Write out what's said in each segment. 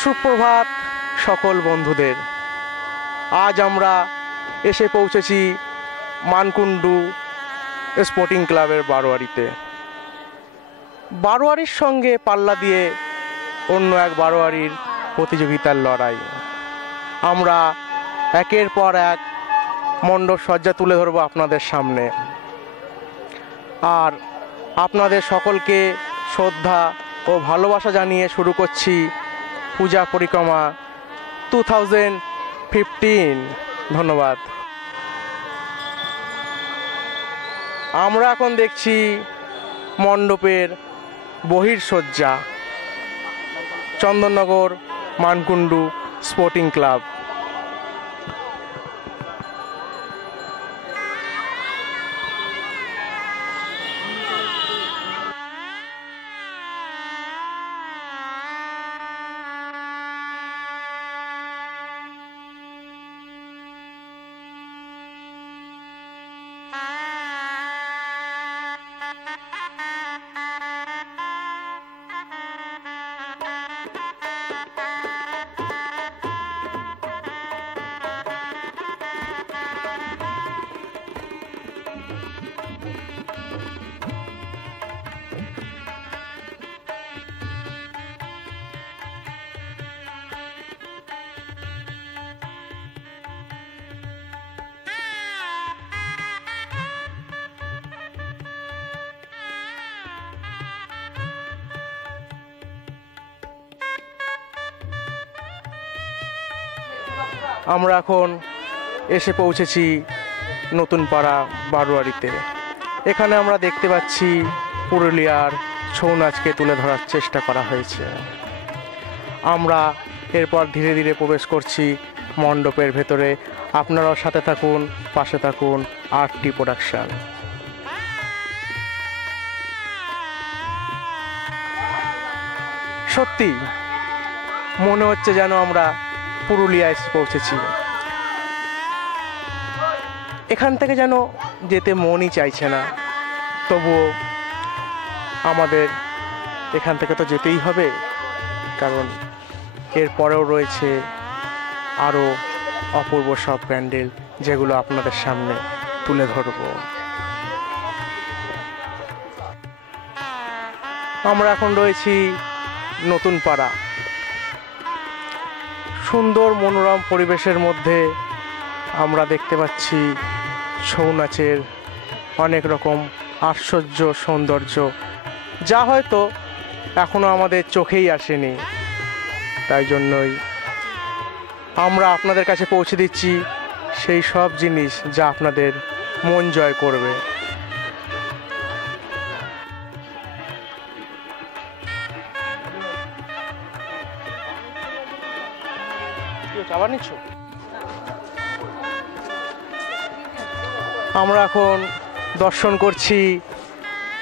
সুপ্রভাত সকল বন্ধুদের। আজ আমরা এসে পৌঁছেছি মানকুণ্ডু স্পোর্টিং ক্লাবের বারোয়ারিতে। বারোয়ারির সঙ্গে পাল্লা দিয়ে অন্য এক বারোয়ারির প্রতিযোগিতার লড়াই। আমরা একের পর এক মণ্ডপ সজ্জা তুলে ধরবো আপনাদের সামনে, আর আপনাদের সকলকে শ্রদ্ধা ও ভালোবাসা জানিয়ে শুরু করছি পূজা পরিক্রমা 2015। ধন্যবাদ। আমরা এখন দেখছি মণ্ডপের বহির্সজ্জা, চন্দননগর মানকুণ্ডু স্পোর্টিং ক্লাব। আমরা এখন এসে পৌঁছেছি নতুন পাড়া বারোয়ারিতে। এখানে আমরা দেখতে পাচ্ছি পুরুলিয়ার ছৌ নাচকে তুলে ধরার চেষ্টা করা হয়েছে। আমরা এরপর ধীরে ধীরে প্রবেশ করছি মণ্ডপের ভেতরে। আপনারাও সাথে থাকুন, পাশে থাকুন আরটি প্রোডাকশন। সত্যি মনে হচ্ছে যেন আমরা পুরুলিয়ায় এসে পৌঁছেছি। এখান থেকে যেন যেতে মনই চাইছে না, তবুও আমাদের এখান থেকে তো যেতেই হবে, কারণ এরপরেও রয়েছে আরও অপূর্ব সব প্যান্ডেল, যেগুলো আপনাদের সামনে তুলে ধরব। আমরা এখন রয়েছি নতুন পাড়া। সুন্দর মনোরম পরিবেশের মধ্যে আমরা দেখতে পাচ্ছি ছৌ নাচের অনেক রকম আশ্চর্য সৌন্দর্য, যা হয়তো এখনও আমাদের চোখেই আসেনি। তাই জন্যই আমরা আপনাদের কাছে পৌঁছে দিচ্ছি সেই সব জিনিস যা আপনাদের মন জয় করবে। আমরা এখন দর্শন করছি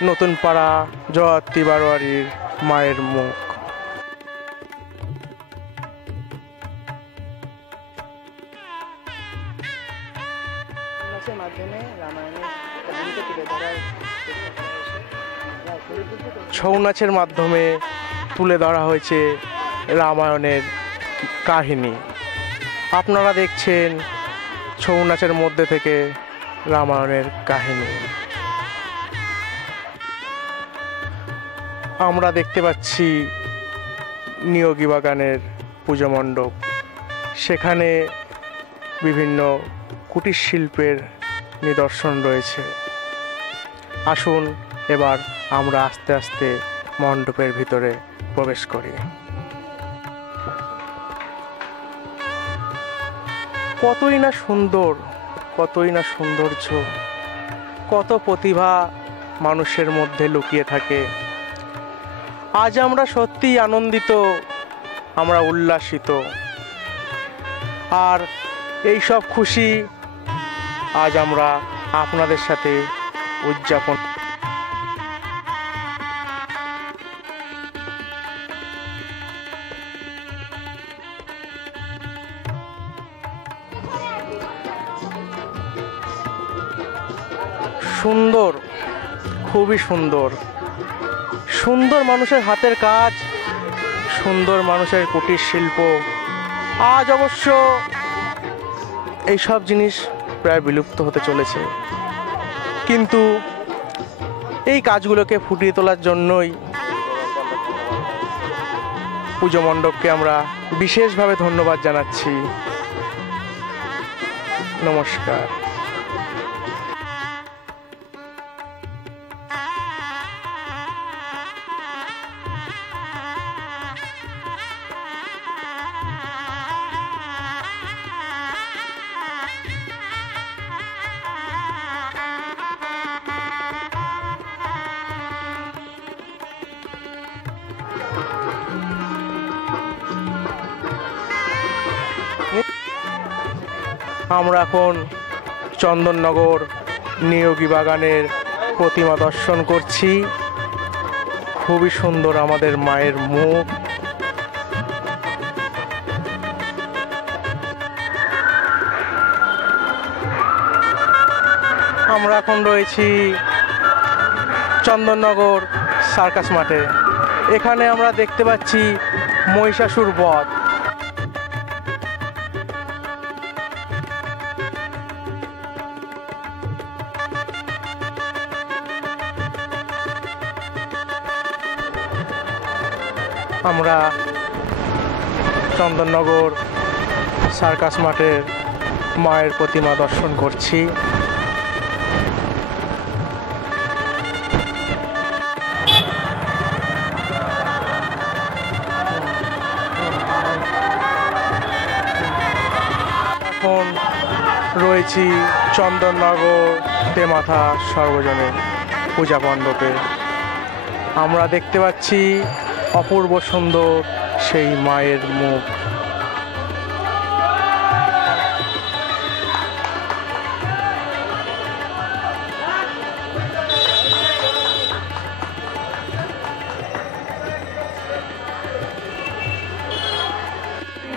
নতুন পাড়া জয়াত্রী বারোয়ারির মায়ের মুখ। ছৌ নাচের মাধ্যমে তুলে ধরা হয়েছে রামায়ণের কাহিনী। আপনারা দেখছেন ছৌ নাচের মধ্যে থেকে রামায়ণের কাহিনী। আমরা দেখতে পাচ্ছি নিয়োগী বাগানের পুজো মণ্ডপ। সেখানে বিভিন্ন কুটির শিল্পের নিদর্শন রয়েছে। আসুন এবার আমরা আস্তে আস্তে মণ্ডপের ভিতরে প্রবেশ করি। কতই না সুন্দর, কতই না সৌন্দর্য, কত প্রতিভা মানুষের মধ্যে লুকিয়ে থাকে। আজ আমরা সত্যিই আনন্দিত, আমরা উল্লাসিত। আর এই সব খুশি আজ আমরা আপনাদের সাথে উদযাপন। সুন্দর, খুবই সুন্দর, সুন্দর মানুষের হাতের কাজ, সুন্দর মানুষের কুটির শিল্প। আজ অবশ্য এইসব জিনিস প্রায় বিলুপ্ত হতে চলেছে, কিন্তু এই কাজগুলোকে ফুটিয়ে তোলার জন্যই পুজো মণ্ডপকে আমরা বিশেষভাবে ধন্যবাদ জানাচ্ছি। নমস্কার। আমরা এখন চন্দননগর নিয়োগী বাগানের প্রতিমা দর্শন করছি। খুবই সুন্দর আমাদের মায়ের মুখ। আমরা এখন রয়েছি চন্দননগর সার্কাস মাঠে। এখানে আমরা দেখতে পাচ্ছি মহিষাসুর বধ। আমরা চন্দননগর সার্কাস মাঠের মায়ের প্রতিমা দর্শন করছি। এখন রয়েছি চন্দননগর তেমাথা সর্বজনীন পূজা মণ্ডপে। আমরা দেখতে পাচ্ছি অপূর্ব সুন্দর সেই মায়ের মুখ।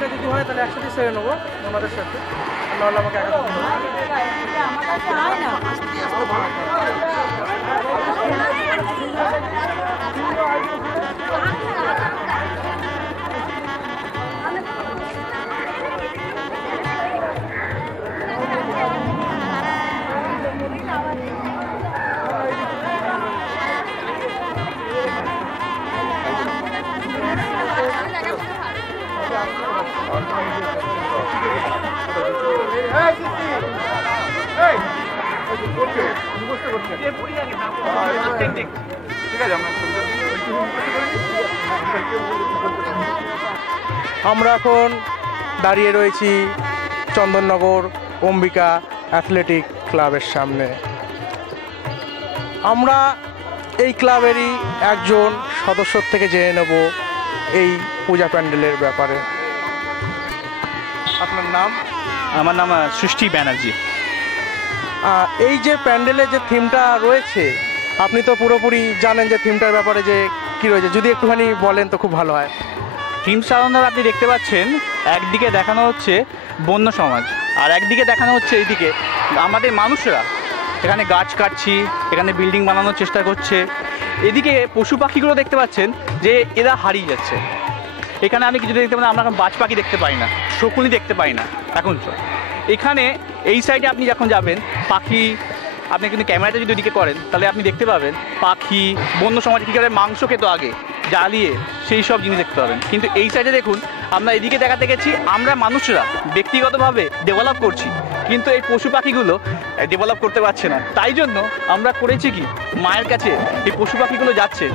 যদি হয় তাহলে একসাথে সেরে নেবো ওনাদের সাথে, নাহলে আমাকে একা আমরা এখন দাঁড়িয়ে রয়েছি চন্দননগর অম্বিকা অ্যাথলেটিক ক্লাবের সামনে। আমরা এই ক্লাবেরই একজন সদস্য থেকে জেনে নেব এই পূজা প্যান্ডেলের ব্যাপারে। আপনার নাম? আমার নাম সৃষ্টি ব্যানার্জি। এই যে প্যান্ডেলের যে থিমটা রয়েছে, আপনি তো পুরোপুরি জানেন যে থিমটার ব্যাপারে যে কী রয়েছে, যদি একটুখানি বলেন তো খুব ভালো হয়। থিম সাধারণত আপনি দেখতে পাচ্ছেন একদিকে দেখানো হচ্ছে বন্য সমাজ, আর একদিকে দেখানো হচ্ছে এইদিকে আমাদের মানুষরা এখানে গাছ কাটছি, এখানে বিল্ডিং বানানোর চেষ্টা করছে। এদিকে পশু পাখিগুলো দেখতে পাচ্ছেন যে এরা হারিয়ে যাচ্ছে। এখানে আপনি কিছু দেখতে পান, আমরা এখন বাজ পাখি দেখতে পাই না, শকুনি দেখতে পাই না এখন। এখানে এই সাইডে আপনি যখন যাবেন পাখি, আপনি কিন্তু ক্যামেরাটা যদি ওদিকে করেন তাহলে আপনি দেখতে পাবেন পাখি, বন্য সমাজ কী করে মাংস খেত আগে জ্বালিয়ে, সেই সব জিনিস দেখতে পাবেন। কিন্তু এই সাইডে দেখুন, আমরা এদিকে দেখাতে গেছি আমরা মানুষরা ব্যক্তিগতভাবে ডেভেলপ করছি, কিন্তু এই পশু পাখিগুলো ডেভেলপ করতে পারছে না। তাই জন্য আমরা করেছি কি, মায়ের কাছে এই পশু পাখিগুলো যাচ্ছে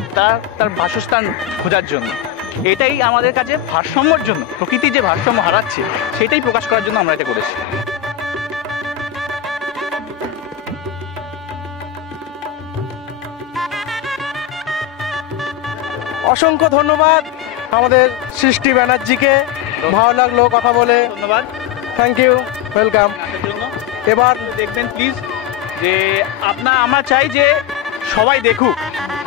তার বাসস্থান খোঁজার জন্য। এটাই আমাদের কাছে ভারসাম্যর জন্য, প্রকৃতির যে ভারসাম্য হারাচ্ছে সেটাই প্রকাশ করার জন্য আমরা এটা করেছি। অসংখ্য ধন্যবাদ আমাদের সৃষ্টি ব্যানার্জিকে, ভালো লাগলো কথা বলে। ধন্যবাদ, থ্যাংক ইউ, ওয়েলকাম। এবার দেখবেন প্লিজ যে আমরা চাই যে সবাই দেখুক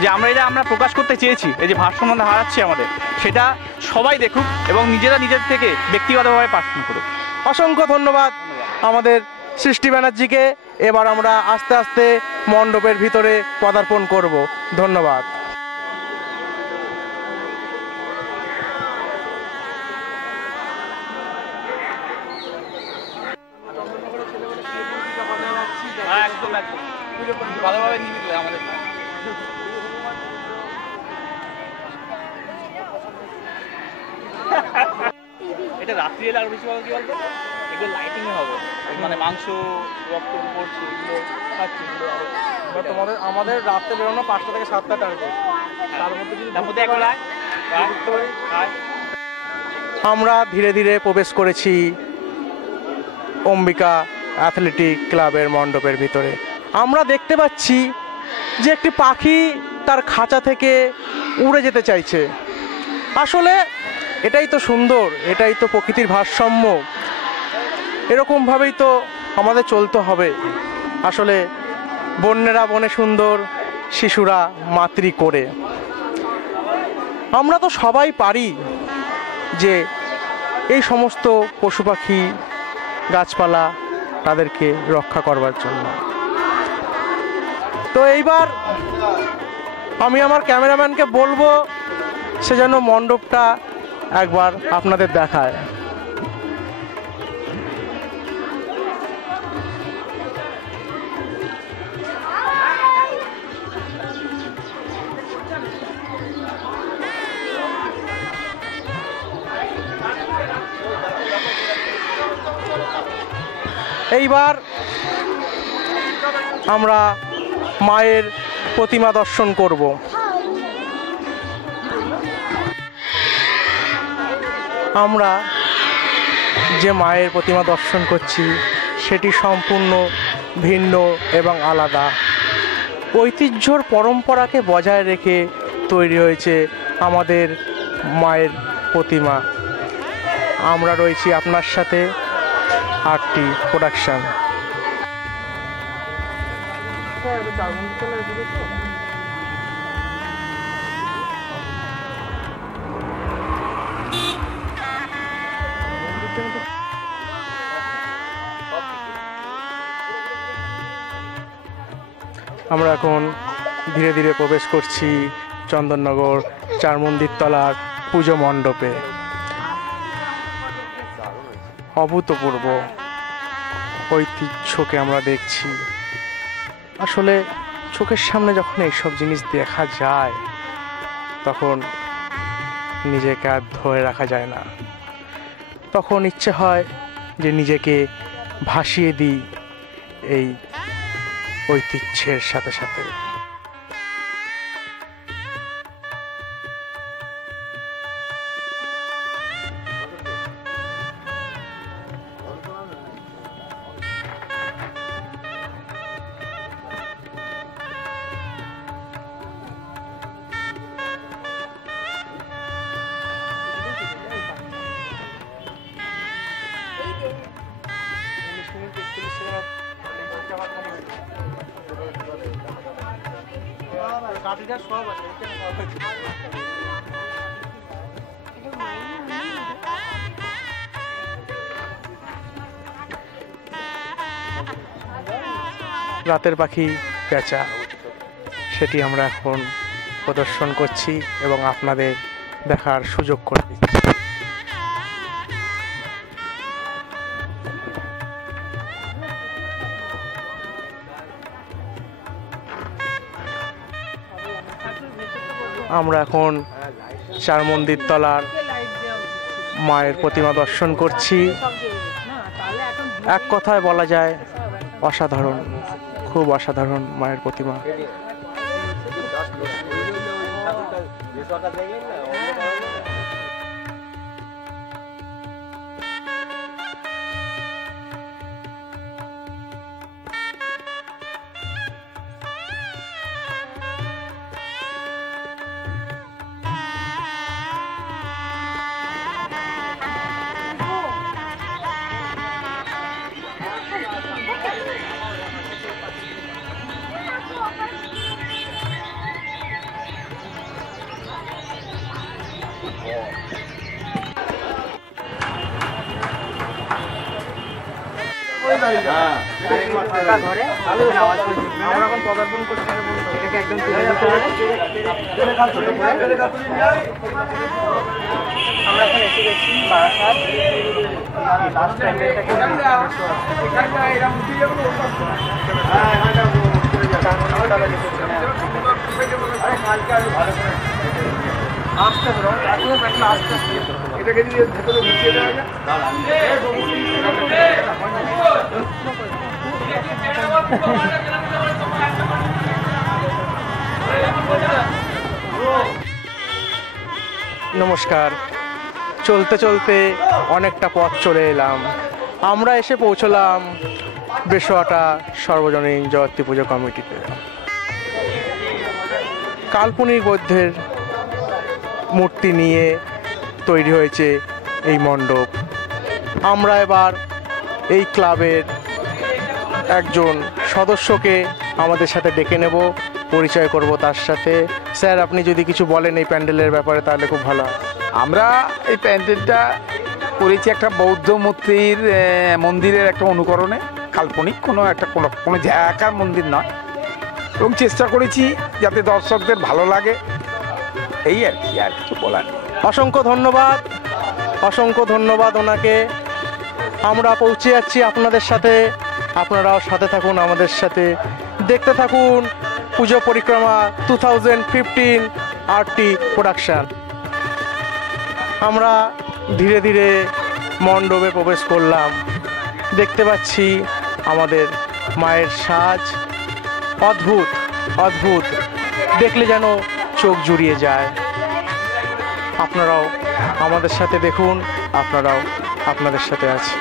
যে আমরা প্রকাশ করতে চেয়েছি, এই যে ভারসাম্য হারাচ্ছে আমাদের, সেটা সবাই দেখুক এবং নিজের থেকে ব্যক্তিগতভাবে প্রার্থনা করুক। অসংখ্য ধন্যবাদ আমাদের সৃষ্টি ব্যানার্জিকে। এবার আমরা আস্তে আস্তে মণ্ডপের ভিতরে পদার্পণ করব। ধন্যবাদ। ভালোভাবে নিয়ে নিলে আমাদের এটা রাত্রি এলে আরো বেশি ভালো কি বলতো, এগুলো লাইটিং হবে, মানে মাংস রক্ত পড়ছে এগুলো খাচ্ছে এগুলো আরো আমাদের রাত্রে বেরোনো 5টা থেকে 7টা টার্গেট, তার মধ্যে এখন আমরা ধীরে ধীরে প্রবেশ করেছি অম্বিকা অ্যাথলেটিক ক্লাবের মণ্ডপের ভিতরে। আমরা দেখতে পাচ্ছি যে একটি পাখি তার খাঁচা থেকে উড়ে যেতে চাইছে। আসলে এটাই তো সুন্দর, এটাই তো প্রকৃতির ভারসাম্য, এরকমভাবেই তো আমাদের চলতে হবে। আসলে বন্যেরা বনে সুন্দর, শিশুরা মাতৃ করে। আমরা তো সবাই পারি যে এই সমস্ত পশু পাখি গাছপালা তাদেরকে রক্ষা করবার জন্য। তো এইবার আমি আমার ক্যামেরাম্যানকে বলবো সে যেন মণ্ডপটা একবার আপনাদের দেখায়। এইবার আমরা মায়ের প্রতিমা দর্শন করব। আমরা যে মায়ের প্রতিমা দর্শন করছি সেটি সম্পূর্ণ ভিন্ন এবং আলাদা। ঐতিহ্যর পরম্পরাকে বজায় রেখে তৈরি হয়েছে আমাদের মায়ের প্রতিমা। আমরা রয়েছি আপনার সাথে আরটি প্রোডাকশন। আমরা এখন ধীরে ধীরে প্রবেশ করছি চন্দননগর চারমন্দির তলার পুজো মণ্ডপে। অভূতপূর্ব ঐতিহ্যকে আমরা দেখছি। আসলে চোখের সামনে যখন এইসব জিনিস দেখা যায় তখন নিজেকে আর ধরে রাখা যায় না। তখন ইচ্ছে হয় যে নিজেকে ভাসিয়ে দিই এই ঐতিহ্যের সাথে সাথে। রাতের পাখি পেঁচা, সেটি আমরা এখন প্রদর্শন করছি এবং আপনাদের দেখার সুযোগ করে দিচ্ছি। আমরা এখন চারমন্দির তলার মায়ের প্রতিমা দর্শন করছি। এক কথায় বলা যায় অসাধারণ, খুব অসাধারণ মায়ের প্রতিমা। আমরা এখন পদার্পণ করছি, এটাকে একদম আমরা এখন এসে গেছি বারাসাত। লাস্ট টাইম নমস্কার। চলতে চলতে অনেকটা পথ চলে এলাম। আমরা এসে পৌঁছলাম বেশোয়াটা সর্বজনীন জয়ন্তী পুজো কমিটিতে। কাল্পনিক বৌদ্ধের মূর্তি নিয়ে তৈরি হয়েছে এই মণ্ডপ। আমরা এবার এই ক্লাবের একজন সদস্যকে আমাদের সাথে ডেকে নেব, পরিচয় করব তার সাথে। স্যার, আপনি যদি কিছু বলেন এই প্যান্ডেলের ব্যাপারে তাহলে খুব ভালো হয়। আমরা এই প্যান্ডেলটা করেছি একটা বৌদ্ধ মূর্তির মন্দিরের একটা অনুকরণে, কাল্পনিক কোনো জায়গাকার মন্দির নয়, এবং চেষ্টা করেছি যাতে দর্শকদের ভালো লাগে, এই আর কি, আর কিছু বলার নেই। অসংখ্য ধন্যবাদ, অসংখ্য ধন্যবাদ ওনাকে। আমরা পৌঁছে যাচ্ছি আপনাদের সাথে, আপনারাও সাথে থাকুন আমাদের সাথে, দেখতে থাকুন পুজো পরিক্রমা 2015 আরটি প্রোডাকশন। আমরা ধীরে ধীরে মণ্ডপে প্রবেশ করলাম। দেখতে পাচ্ছি আমাদের মায়ের সাজ অদ্ভুত অদ্ভুত, দেখলে যেন চোখ জুড়িয়ে যায়। আপনারাও আমাদের সাথে দেখুন, আপনারাও আপনাদের সাথে আছি।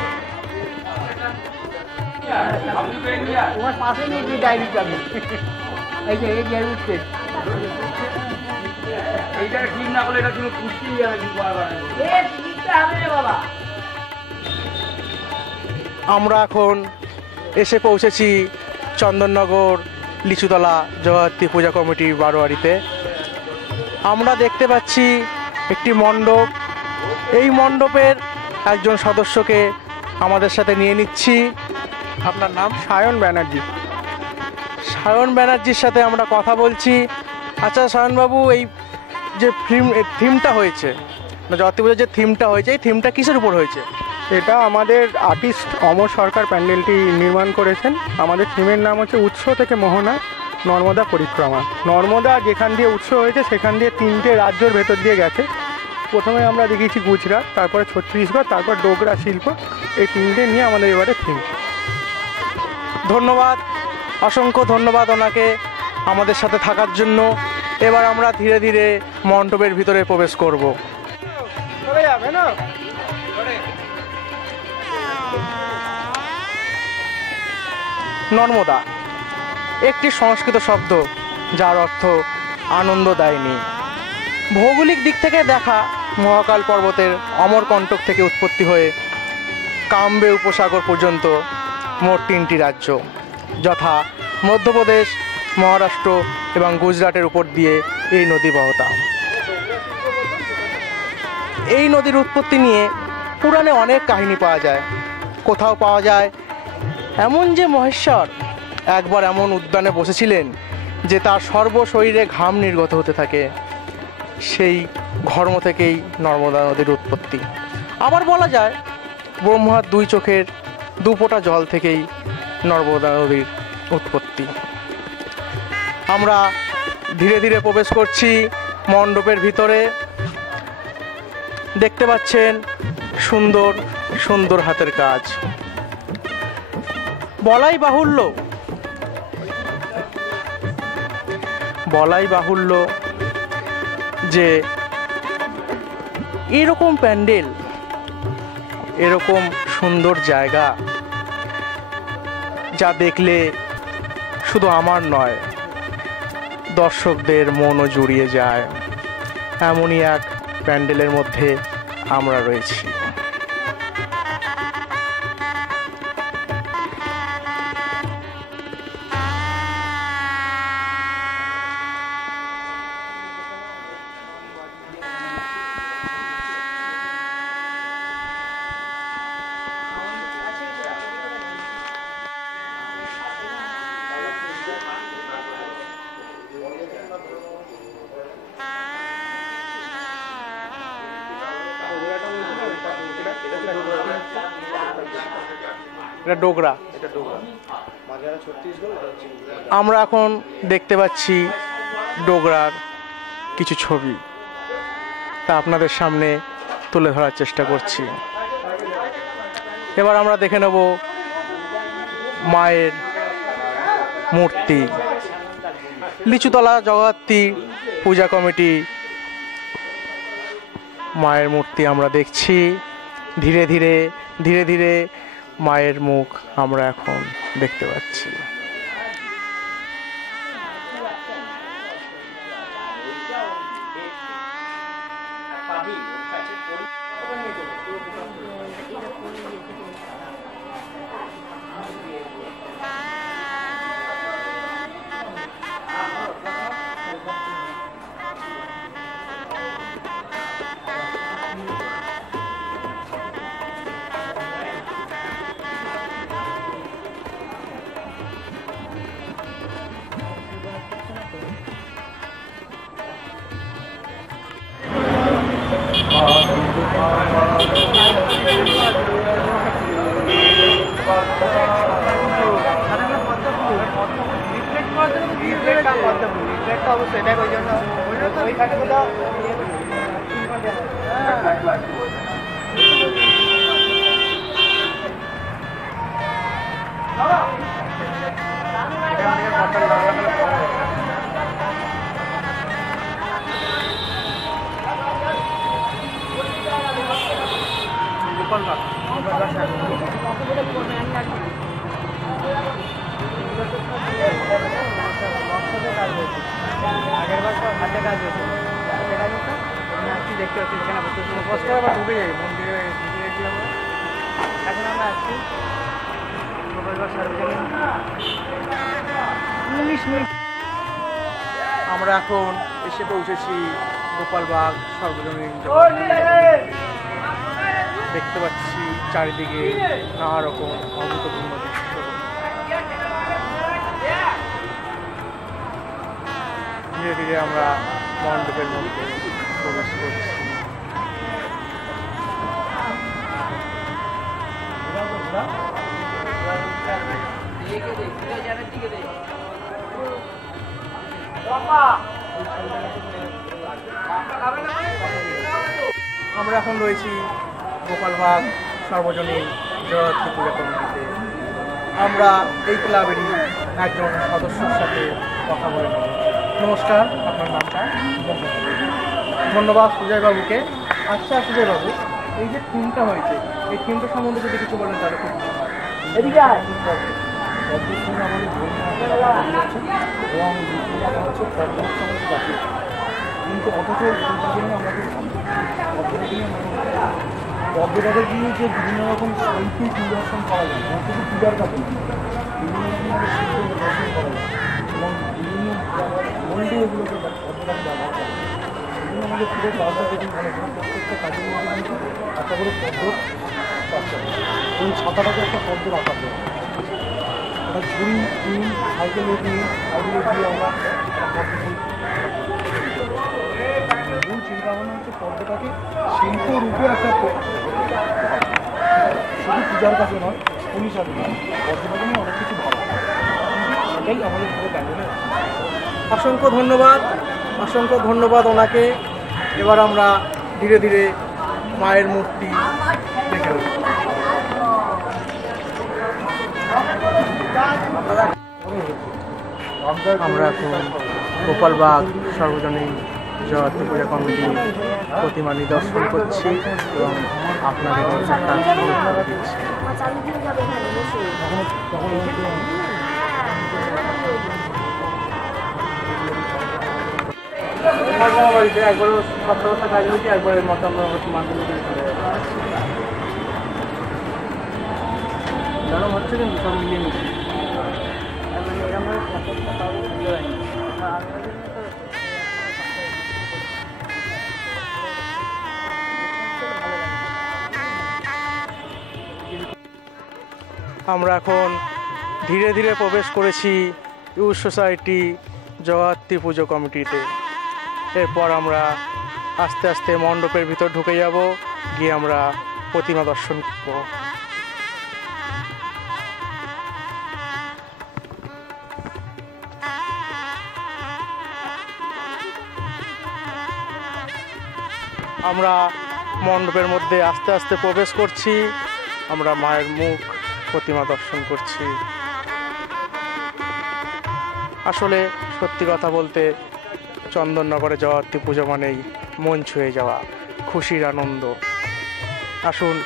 আমরা এখন এসে পৌঁছেছি চন্দননগর লিচুতলা জয়ন্তী পূজা কমিটির বারোয়ারিতে। আমরা দেখতে পাচ্ছি একটি মণ্ডপ। এই মণ্ডপের একজন সদস্যকে আমাদের সাথে নিয়ে নিচ্ছি। আপনার নাম? সায়ন ব্যানার্জি। সায়ন ব্যানার্জির সাথে আমরা কথা বলছি। আচ্ছা সায়নবাবু, এই যে থিমটা হয়েছে, জয়ন্তী পুজোর যে থিমটা হয়েছে, এই থিমটা কিসের উপর হয়েছে? এটা আমাদের আর্টিস্ট অমর সরকার প্যান্ডেলটি নির্মাণ করেছেন। আমাদের থিমের নাম হচ্ছে উৎস থেকে মোহনা নর্মদা পরিক্রমা। নর্মদা যেখান দিয়ে উৎস হয়েছে সেখান দিয়ে 3টে রাজ্যের ভেতর দিয়ে গেছে। প্রথমে আমরা দেখিয়েছি গুজরাট, তারপরে ছত্তিশগড়, তারপর ডোগরা শিল্প। এই 3টে নিয়ে আমাদের এবারে থিম। ধন্যবাদ, অসংখ্য ধন্যবাদ ওনাকে আমাদের সাথে থাকার জন্য। এবার আমরা ধীরে ধীরে মণ্ডপের ভিতরে প্রবেশ করব। নর্মদা একটি সংস্কৃত শব্দ, যার অর্থ আনন্দদায়িনী। ভৌগোলিক দিক থেকে দেখা মহাকাল পর্বতের অমরকণ্টক থেকে উৎপত্তি হয়ে কাম্বে উপসাগর পর্যন্ত মোট 3টি রাজ্য, যথা মধ্যপ্রদেশ, মহারাষ্ট্র এবং গুজরাটের উপর দিয়ে এই নদী বহতা। এই নদীর উৎপত্তি নিয়ে পুরাণে অনেক কাহিনী পাওয়া যায়। কোথাও পাওয়া যায় এমন যে মহেশ্বর একবার এমন উদ্যানে বসেছিলেন যে তার সর্বশরীরে ঘাম নির্গত হতে থাকে। সেই ঘর্ম থেকেই নর্মদা নদীর উৎপত্তি। আবার বলা যায় ব্রহ্মার 2 চোখের 2 ফোঁটা জল থেকেই নর্মদা নদীর উৎপত্তি। আমরা ধীরে ধীরে প্রবেশ করছি মণ্ডপের ভিতরে। দেখতে পাচ্ছেন সুন্দর সুন্দর হাতের কাজ। বলাই বাহুল্য যে এরকম প্যান্ডেল, এরকম সুন্দর জায়গা, যা দেখলে শুধু আমার নয় দর্শকদের মনও জুড়িয়ে যায়। এমনই এক প্যান্ডেলের মধ্যে আমরা রয়েছি। এটা ডোগরা। আমরা এখন দেখতে পাচ্ছি ডোগরার কিছু ছবি, তা আপনাদের সামনে তুলে ধরার চেষ্টা করছি। এবার আমরা দেখে নেব মায়ের মূর্তি। লিচুতলা জগদ্ধাত্রী পূজা কমিটি মায়ের মূর্তি আমরা দেখছি। ধীরে ধীরে ধীরে ধীরে মায়ের মুখ আমরা এখন দেখতে পাচ্ছি। আমরা এখন এসে পৌঁছেছি গোপালবাগ সর্বজনীন দেখতে পাচ্ছি চারিদিকে নানা রকম অভূতপূর্ণ দৃশ্য। ধীরে ধীরে আমরা মণ্ডপের মধ্যে প্রবেশ করছি। আমরা এখন রয়েছি গোপালবাগ সর্বজনীন জগদ্ধাত্রী পূজা কমিটিতে। আমরা এই ক্লাবেরই একজন সদস্যের সাথে কথা বলে নেব। নমস্কার, আপনার নামটা? ধন্যবাদ সুজয়বাবুকে। আচ্ছা সুজয়বাবু, এই যে থিমটা হয়েছে, এই থিমটা সম্বন্ধে যদি কিছু বলেন তাহলে খুব ভালো হয়। এদিকে কিন্তু অথচ পদ্মরাজের দিয়ে যে বিভিন্ন রকম শৈল্পিক নিদর্শন করা যায়, শুধু পূজার কাছে বিভিন্ন রকম শিল্প দর্শন করা যায় এবং বিভিন্ন মন্ডে এগুলোকে পদ্মরাজ ব্যবহার করে। বিভিন্ন আমাদের পুরো ক্লাসটা যদি মনে করেন প্রত্যেকটা কাজের মধ্যে কিন্তু একটা করে পদ্মর চর্চা, এই ছাতাটাকে একটা পদ্ম রাখা যায়। একটা ঝুড়ি টিন সাইকেলের টিন সাইকেলে দিয়ে আমরা মূল চিন্তা ভাবনা হচ্ছে পদ্মটাকে শিল্প রূপে একটা শুধু পূজার কাছে নয়, হিসাবে নয়, পদ্মটাকে নিয়ে অনেক কিছু ভালো, এটাই আমাদের পুরো প্যান্ডেলের। অসংখ্য ধন্যবাদ, অসংখ্য ধন্যবাদ ওনাকে। এবার আমরা ধীরে ধীরে মায়ের মূর্তি দেখে নেব। আমরা এখন গোপালবাগ সর্বজনীন জগদ্ধাত্রী পূজা কমিটি প্রতিমা নিদর্শন করছি এবং আপনাদের দিচ্ছি। একবারও সপ্তাহ কাজ হয়েছে, একবারে মতো আমরা গরম হচ্ছে কিন্তু সব মিলিয়ে মিশিয়ে। আমরা এখন ধীরে ধীরে প্রবেশ করেছি ইউথ সোসাইটি জগদ্ধাত্রী পুজো কমিটিতে। এরপর আমরা আস্তে আস্তে মণ্ডপের ভিতর ঢুকে যাব, গিয়ে আমরা প্রতিমা দর্শন করব। আমরা মণ্ডপের মধ্যে আস্তে আস্তে প্রবেশ করছি। আমরা মায়ের মুখ প্রতিমা দর্শন করছি। আসলে সত্যি কথা বলতে চন্দননগরে জগদ্ধাত্রী পুজো মানেই মন ছুঁয়ে যাওয়া, খুশির আনন্দ। আসুন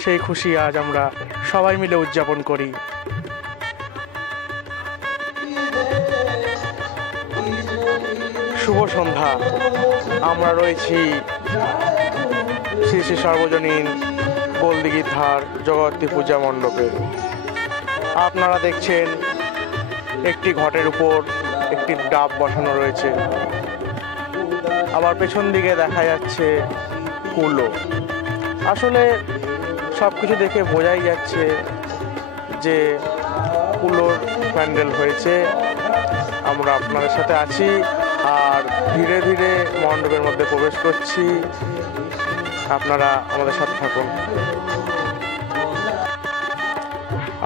সেই খুশি আজ আমরা সবাই মিলে উদযাপন করি। শুভ সন্ধ্যা। আমরা রয়েছি শ্রী শ্রী সর্বজনীন গোলদিঘির ধার জগদ্ধাত্রী পূজা মণ্ডপে। আপনারা দেখছেন একটি ঘটের উপর একটি ডাব বসানো রয়েছে, আবার পেছন দিকে দেখা যাচ্ছে কুলো। আসলে সব কিছু দেখে বোঝাই যাচ্ছে যে কুলোর প্যান্ডেল হয়েছে। আমরা আপনাদের সাথে আছি আর ধীরে ধীরে মণ্ডপের মধ্যে প্রবেশ করছি। আপনারা আমাদের সাথে থাকুন।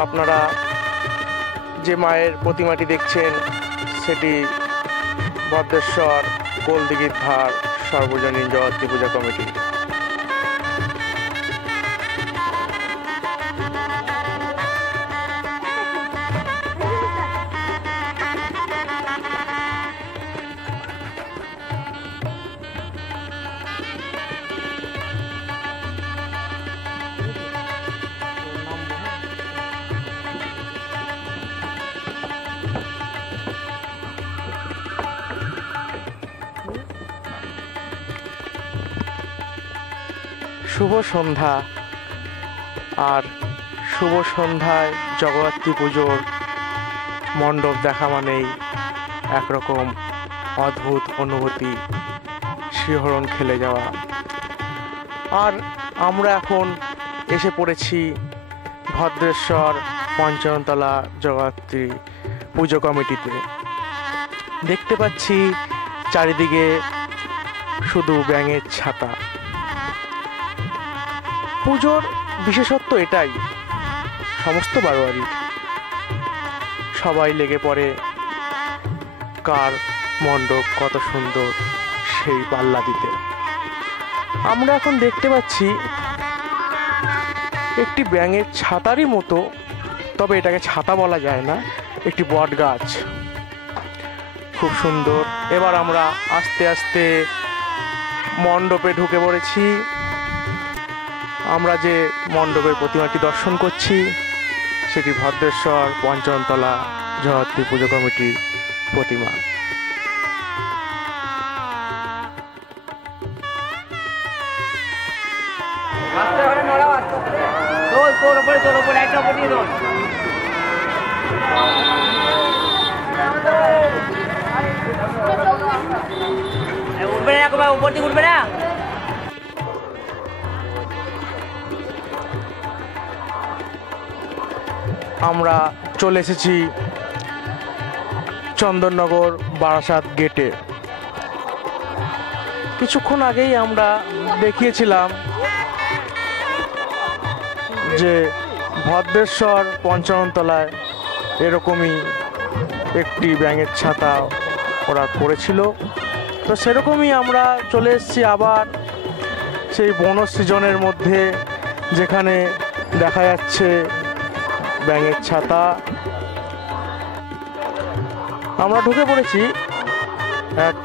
আপনারা যে মায়ের প্রতিমাটি দেখছেন সেটি ভদ্রেশ্বর গোলদিঘির ধার সর্বজনীন জগদ্ধাত্রী পূজা কমিটি। শুভ সন্ধ্যা। আর শুভ সন্ধ্যায় জগদ্ধাত্রী পুজোর মণ্ডপ দেখা মানেই একরকম অদ্ভুত অনুভূতি, শিহরণ খেলে যাওয়া। আর আমরা এখন এসে পড়েছি ভদ্রেশ্বর পঞ্চমতলা জগদ্ধাত্রী পুজো কমিটিতে। দেখতে পাচ্ছি চারিদিকে শুধু ব্যাঙের ছাতা। পুজোর বিশেষত্ব এটাই, সমস্ত বারোয়ারি সবাই লেগে পড়ে কার মণ্ডপ কত সুন্দর সেই পাল্লা দিতে। আমরা এখন দেখতে পাচ্ছি একটি ব্যাঙের ছাতারই মতো, তবে এটাকে ছাতা বলা যায় না, একটি বট গাছ, খুব সুন্দর। এবার আমরা আস্তে আস্তে মণ্ডপে ঢুকে পড়েছি। আমরা যে মণ্ডপের প্রতিমাটি দর্শন করছি সেটি ভদ্রেশ্বর পঞ্চমতলা জগদ্ধাত্রী পুজো কমিটির প্রতিমা। আমরা চলে এসেছি চন্দননগর বারাসাত গেটে। কিছুক্ষণ আগেই আমরা দেখিয়েছিলাম যে ভদ্রেশ্বর পঞ্চমতলায় এরকমই একটি ব্যাঙের ছাতা ওরা করেছিল। তো সেরকমই আমরা চলে এসেছি আবার সেই বনসৃজনের মধ্যে, যেখানে দেখা যাচ্ছে ব্যাঙের ছাতা। আমরা ঢুকে পড়েছি এক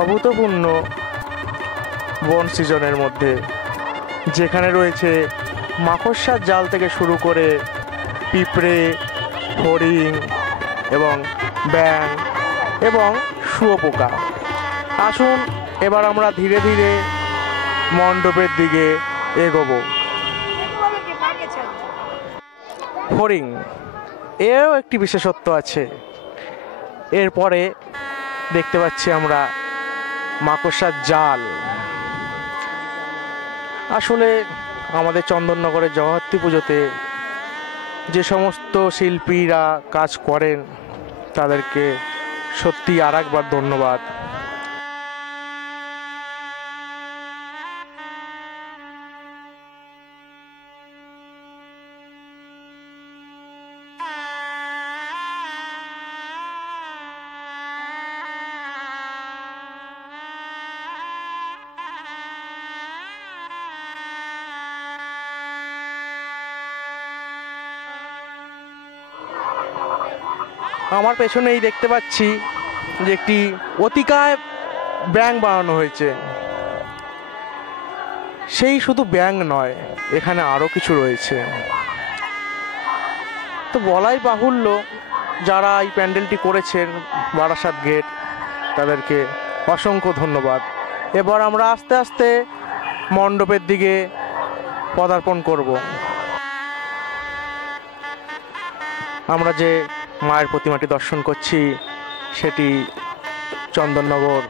অভূতপূর্ণ বন সৃজনের মধ্যে, যেখানে রয়েছে মাকড়সার জাল থেকে শুরু করে পিঁপড়ে, হরিণ এবং ব্যাঙ এবং শুঁয়োপোকা। আসুন এবার আমরা ধীরে ধীরে মণ্ডপের দিকে এগোবো। হরিণ এরও একটি বিশেষত্ব আছে। এরপরে দেখতে পাচ্ছি আমরা মাকড়সার জাল। আসলে আমাদের চন্দননগরের জগদ্ধাত্রী পুজোতে যে সমস্ত শিল্পীরা কাজ করেন তাদেরকে সত্যি আর একবার ধন্যবাদ। আমার পেছনেই দেখতে পাচ্ছি যে একটি অতিকায় ব্যাঙ বানানো হয়েছে। সেই শুধু ব্যাঙ নয়, এখানে আরও কিছু রয়েছে। তো বলাই বাহুল্য, যারা এই প্যান্ডেলটি করেছেন বারাসাত গেট, তাদেরকে অসংখ্য ধন্যবাদ। এবার আমরা আস্তে আস্তে মণ্ডপের দিকে পদার্পণ করব। আমরা যে মায়ের প্রতিমাটি দর্শন করছি সেটি চন্দননগর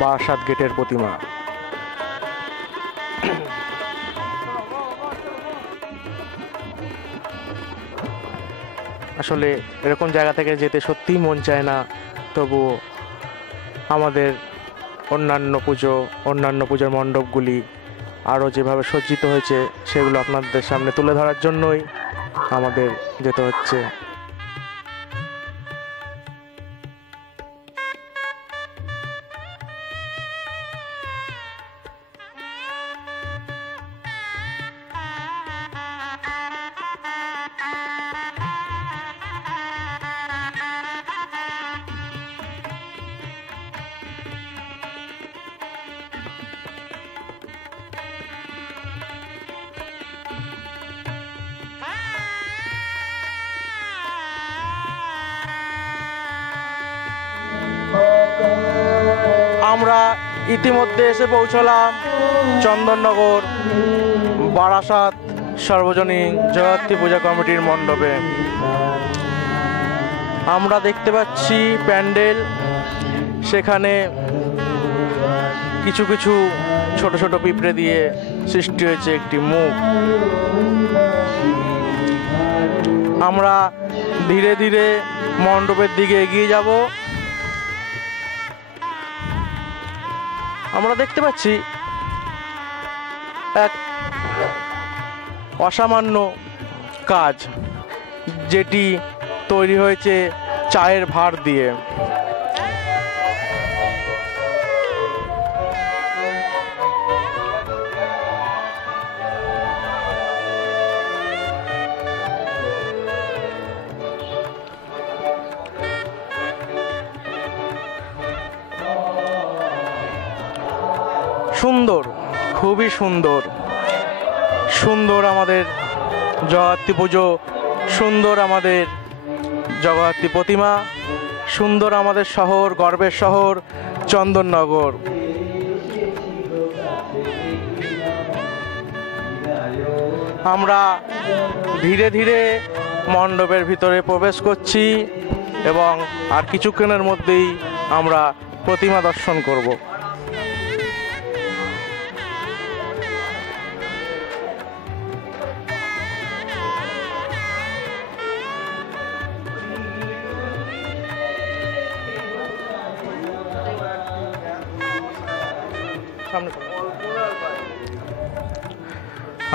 বারাসাত গেটের প্রতিমা। আসলে এরকম জায়গা থেকে যেতে সত্যিই মন চায় না, তবুও আমাদের অন্যান্য পুজোর মণ্ডপগুলি আরও যেভাবে সজ্জিত হয়েছে সেগুলো আপনাদের সামনে তুলে ধরার জন্যই আমাদের যেতে হচ্ছে। আমরা ইতিমধ্যে এসে পৌঁছলাম চন্দননগর বারাসাত সর্বজনীন জগদ্ধাত্রী পূজা কমিটির মণ্ডপে। আমরা দেখতে পাচ্ছি প্যান্ডেল, সেখানে কিছু কিছু ছোট ছোট পিঁপড়ে দিয়ে সৃষ্টি হয়েছে একটি মুখ। আমরা ধীরে ধীরে মণ্ডপের দিকে এগিয়ে যাব। আমরা দেখতে পাচ্ছি এক অসামান্য কাজ, যেটি তৈরি হয়েছে চায়ের ভাঁড় দিয়ে। সুন্দর, খুবই সুন্দর। সুন্দর আমাদের জগদ্ধাত্রী পুজো, সুন্দর আমাদের জগদ্ধাত্রী প্রতিমা, সুন্দর আমাদের শহর, গর্বের শহর চন্দননগর। আমরা ধীরে ধীরে মণ্ডপের ভিতরে প্রবেশ করছি এবং আর কিছুক্ষণের মধ্যেই আমরা প্রতিমা দর্শন করব।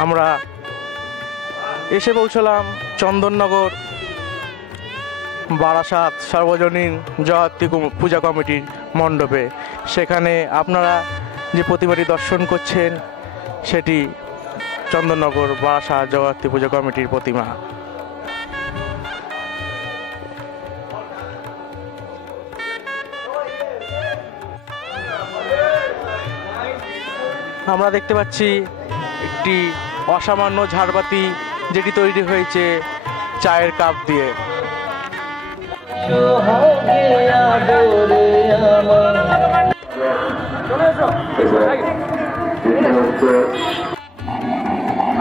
আমরা এসে পৌঁছলাম চন্দননগর বারাসাত সর্বজনীন জগদ্ধাত্রী পূজা কমিটির মণ্ডপে। সেখানে আপনারা যে প্রতিমাটি দর্শন করছেন সেটি চন্দননগর বারাসাত জগদ্ধাত্রী পূজা কমিটির প্রতিমা। আমরা দেখতে পাচ্ছি একটি অসামান্য ঝাড়বাতি, যেটি তৈরি হয়েছে চায়ের কাপ দিয়ে।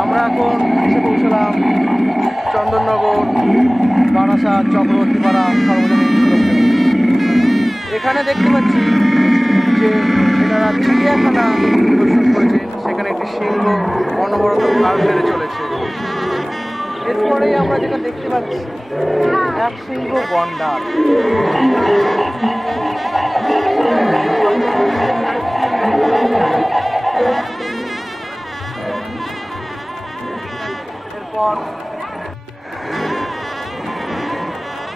আমরা এখন এসে পৌঁছলাম চন্দননগর বারাসাত চক্রবর্তীপাড়া সর্বজনীন। এখানে দেখতে পাচ্ছি যে এনারা চিড়িয়াখানা দর্শন করেছেন, সেখানে একটি সিংহ অনবরত ঘাড় মেরে চলেছে। এরপরেই আমরা যেটা দেখতে পাচ্ছি এক সিংহ গন্ডার।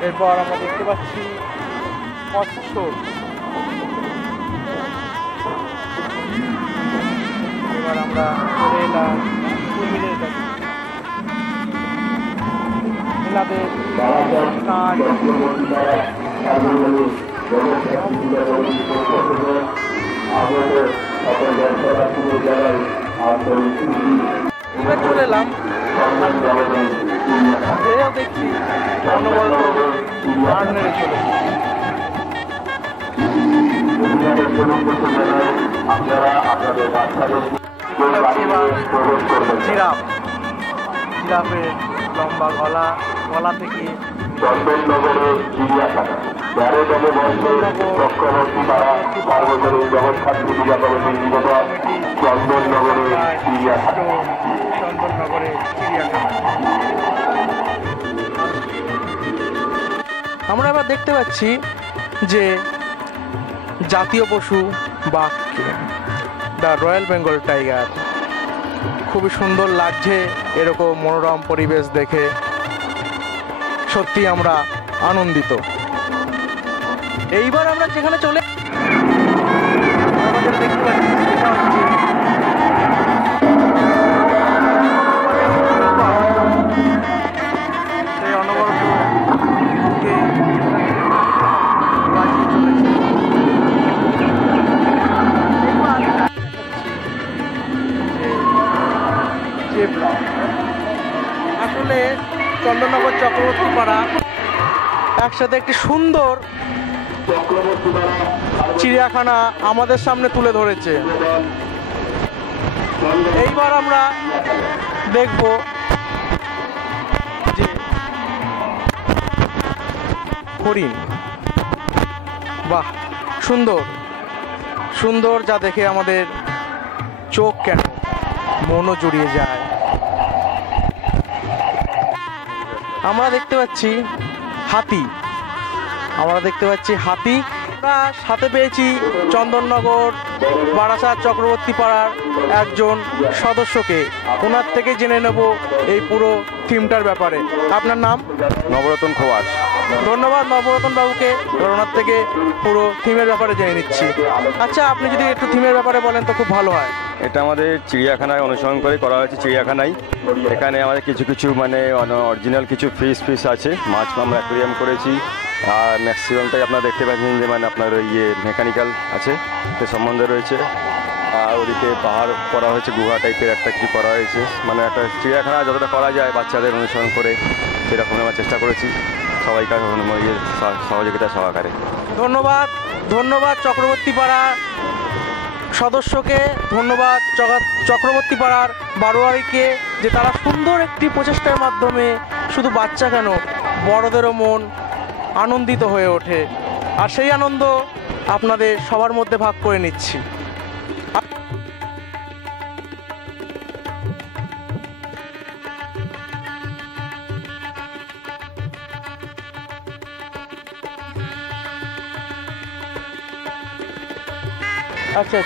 এরপর আমরা দেখতে পাচ্ছি কচ্ছপ। এবার আমরা চলে এলাম কুমিরের কাছে। এনাদের কাজ এবার চলে এলাম এও দেখছি অনবরত গান মেরে চলেছে। জিরাফ, জিরাফের লম্বা গলা থেকে চন্দননগরের চিড়িয়াখানা ১৩তম বর্ষের চক্রবর্তী পাড়া সার্বজনীন জগৎখাত্রী পূজা কমিটির নিকট চন্দননগরের চিড়িয়াখানা। চন্দননগরের চিড়িয়াখানা আমরা এবার দেখতে পাচ্ছি যে জাতীয় পশু বাঘকে, দ্য রয়্যাল বেঙ্গল টাইগার। খুবই সুন্দর লাগছে এরকম মনোরম পরিবেশ দেখে, সত্যি আমরা আনন্দিত। এইবার আমরা যেখানে চলে আমাদের দেখতে পাচ্ছি সেটা হচ্ছে সেই অনবরত বুকে বাজিয়ে চলেছে। আসলে চন্দননগর চক্রবর্তী পাড়া একসাথে একটি সুন্দর চিড়িয়াখানা আমাদের সামনে তুলে ধরেছে। এইবার আমরা দেখব যে হরিণ। বাহ, সুন্দর সুন্দর, যা দেখে আমাদের চোখ কেন মনও জুড়িয়ে যায়। আমরা দেখতে পাচ্ছি হাতি, আমরা সাথে পেয়েছি চন্দননগর বারাসাত চক্রবর্তী পাড়ার একজন সদস্যকে। ওনার থেকে জেনে নেব এই পুরো থিমটার ব্যাপারে। আপনার নাম? নবরতন খোয়াস। ধন্যবাদ নবরতন বাবুকে, ওনার থেকে পুরো থিমের ব্যাপারে জেনে নিচ্ছি। আচ্ছা, আপনি যদি একটু থিমের ব্যাপারে বলেন তো খুব ভালো হয়। এটা আমাদের চিড়িয়াখানায় অনুসরণ করে করা হয়েছে। চিড়িয়াখানায় এখানে আমাদের কিছু মানে অরিজিনাল কিছু ফিশ আছে, মাছ আমরা অ্যাকুরিয়াম করেছি। আর ম্যাক্সিমামটাই আপনারা দেখতে পাচ্ছেন যে মানে আপনার মেকানিক্যাল আছে, সে সম্বন্ধে রয়েছে। আর ওদিকে পাহাড় করা হয়েছে, গুহা টাইপের একটা কিছু করা হয়েছে। মানে একটা চিড়িয়াখানা যতটা করা যায় বাচ্চাদের অনুসরণ করে সেরকম আমরা চেষ্টা করেছি সবাইকার সহযোগিতা সহকারে। ধন্যবাদ চক্রবর্তী পাড়ার সদস্যকে, ধন্যবাদ চক্রবর্তী পাড়ার বারোয়ারিকে, যে তারা সুন্দর একটি প্রচেষ্টার মাধ্যমে শুধু বাচ্চা কেন বড়দেরও মন আনন্দিত হয়ে ওঠে। আর সেই আনন্দ আপনাদের সবার মধ্যে ভাগ করে নিচ্ছি। আচ্ছা,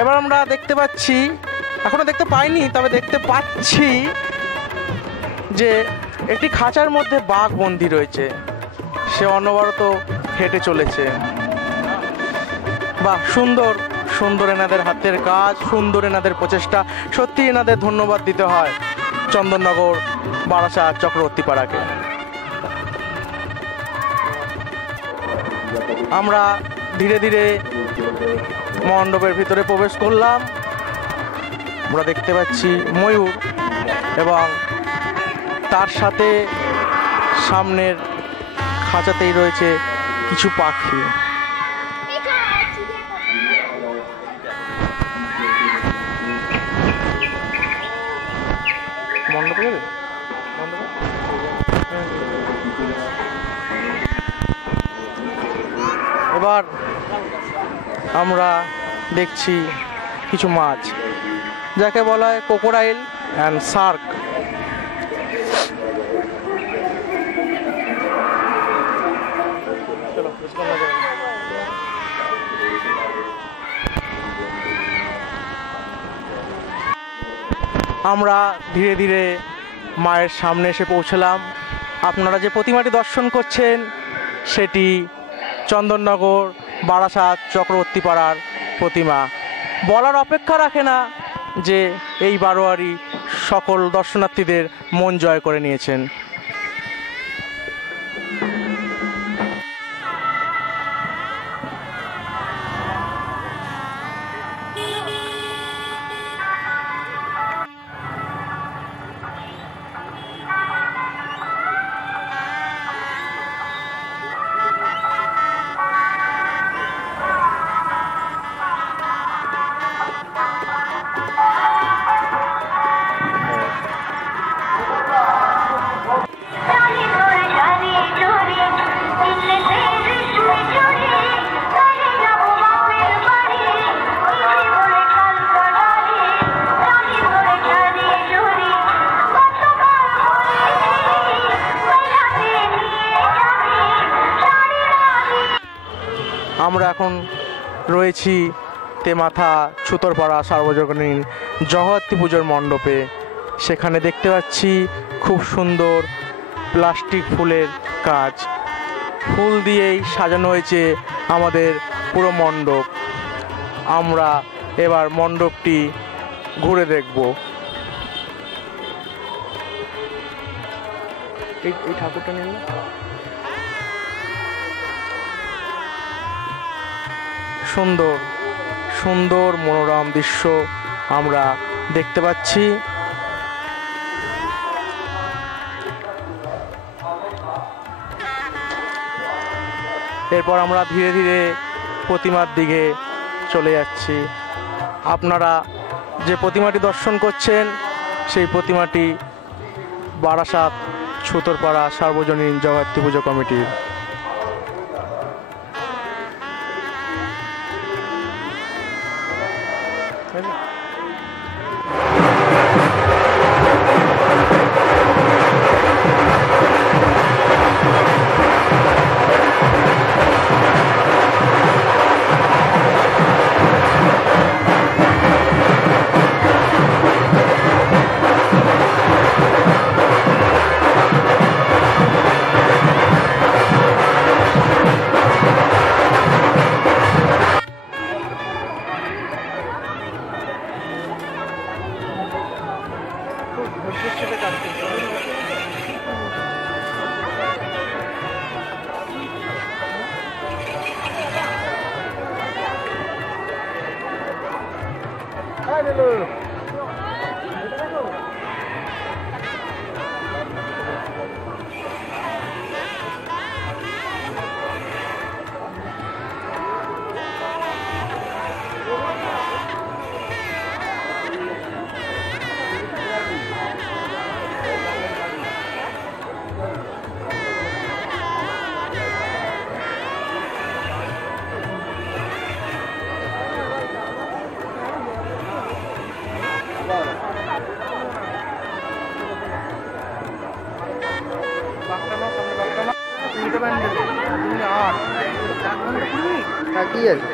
এবার আমরা দেখতে পাচ্ছি, এখনো দেখতে পাইনি তবে দেখতে পাচ্ছি যে একটি খাঁচার মধ্যে বাঘ বন্দি রয়েছে, সে অনবরত হেঁটে চলেছে। বাহ, সুন্দর সুন্দর এনাদের হাতের কাজ, সুন্দর এনাদের প্রচেষ্টা। সত্যি এনাদের ধন্যবাদ দিতে হয় চন্দননগর বারাসাত চক্রবর্তী পাড়াকে। আমরা ধীরে ধীরে মণ্ডপের ভিতরে প্রবেশ করলাম। আমরা দেখতে পাচ্ছি ময়ূর এবং তার সাথে সামনের খাঁচাতেই রয়েছে কিছু পাখি। মণ্ডপে যাবে? এবার আমরা দেখছি কিছু মাছ, যাকে বলা হয় ক্রোকোডাইল অ্যান্ড শার্ক। আমরা ধীরে ধীরে মায়ের সামনে এসে পৌঁছলাম। আপনারা যে প্রতিমাটি দর্শন করছেন সেটি চন্দননগর বারাসাত চক্রবর্তী পাড়ার প্রতিমা। বলার অপেক্ষা রাখে না যে এই বারোয়ারি সকল দর্শনার্থীদের মন জয় করে নিয়েছেন। আমরা এখন রয়েছি তেমাথা ছুতরপাড়া সার্বজনীন জগদ্ধাত্রী পুজোর মণ্ডপে। সেখানে দেখতে পাচ্ছি খুব সুন্দর প্লাস্টিক ফুলের কাজ, ফুল দিয়েই সাজানো হয়েছে আমাদের পুরো মণ্ডপ। আমরা এবার মণ্ডপটি ঘুরে দেখব। এই ঠাকুরটা নিন। সুন্দর সুন্দর মনোরম দৃশ্য আমরা দেখতে পাচ্ছি। এরপর আমরা ধীরে ধীরে প্রতিমার দিকে চলে যাচ্ছি। আপনারা যে প্রতিমাটি দর্শন করছেন সেই প্রতিমাটি বারাসাত ছুতরপাড়া সার্বজনীন জগদ্ধাত্রী পুজো কমিটির। কি আছে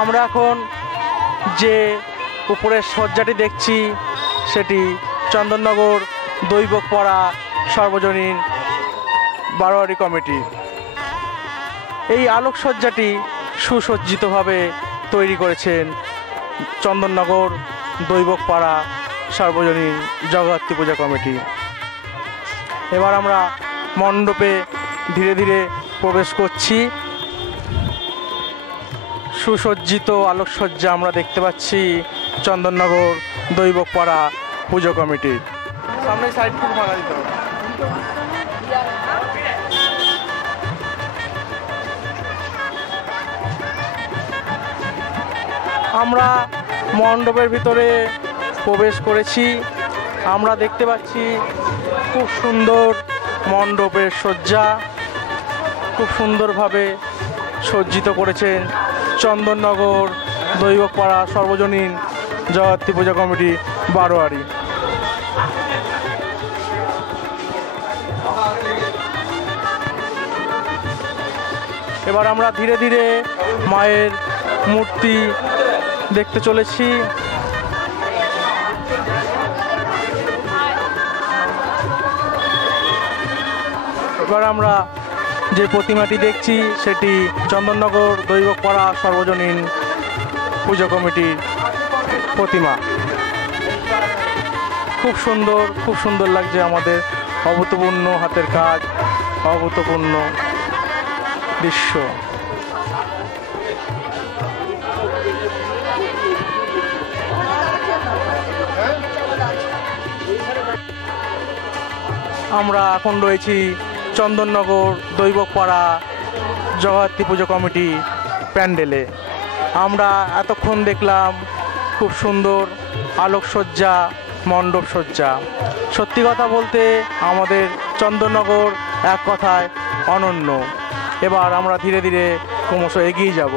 আমরা এখন যে উপরের সজ্জাটি দেখছি সেটি চন্দননগর দৈবকপাড়া সার্বজনীন বারোয়ারি কমিটি। এই আলোকসজ্জাটি সুসজ্জিতভাবে তৈরি করেছেন চন্দননগর দৈবকপাড়া সার্বজনীন জগদ্ধাত্রী পূজা কমিটি। এবার আমরা মণ্ডপে ধীরে ধীরে প্রবেশ করছি। সুসজ্জিত আলোকসজ্জা আমরা দেখতে পাচ্ছি চন্দননগর দৈবকপাড়া পুজো কমিটির। সামনে সাইড ফুল মারা দিতে হবে। আমরা মণ্ডপের ভিতরে প্রবেশ করেছি। আমরা দেখতে পাচ্ছি খুব সুন্দর মণ্ডপের সজ্জা, খুব সুন্দরভাবে সজ্জিত করেছেন চন্দননগর দৈবকপাড়া সর্বজনীন জগদ্ধাত্রী পূজা কমিটি বারোয়ারি। এবার আমরা ধীরে ধীরে মায়ের মূর্তি দেখতে চলেছি। এবার আমরা যে প্রতিমাটি দেখছি সেটি চন্দননগর দৈবকপাড়া সর্বজনীন পুজো কমিটির প্রতিমা। খুব সুন্দর লাগছে আমাদের অভূতপূর্ণ হাতের কাজ, অভূতপূর্ণ দৃশ্য। আমরা এখন রয়েছি চন্দননগর দৈবকপাড়া জগদ্ধাত্রী পুজো কমিটি প্যান্ডেলে। আমরা এতক্ষণ দেখলাম খুব সুন্দর আলোকসজ্জা, মণ্ডপসজ্জা। সত্যি কথা বলতে আমাদের চন্দননগর এক কথায় অনন্য। এবার আমরা ধীরে ধীরে ক্রমশ এগিয়ে যাব।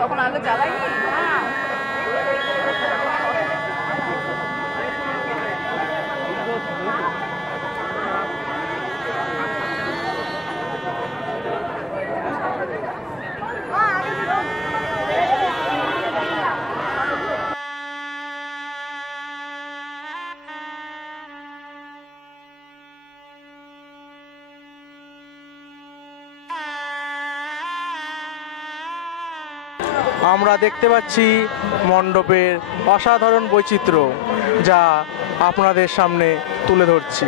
তখন আলো জ্বালাইনি। আমরা দেখতে পাচ্ছি মণ্ডপের অসাধারণ বৈচিত্র্য, যা আপনাদের সামনে তুলে ধরছি।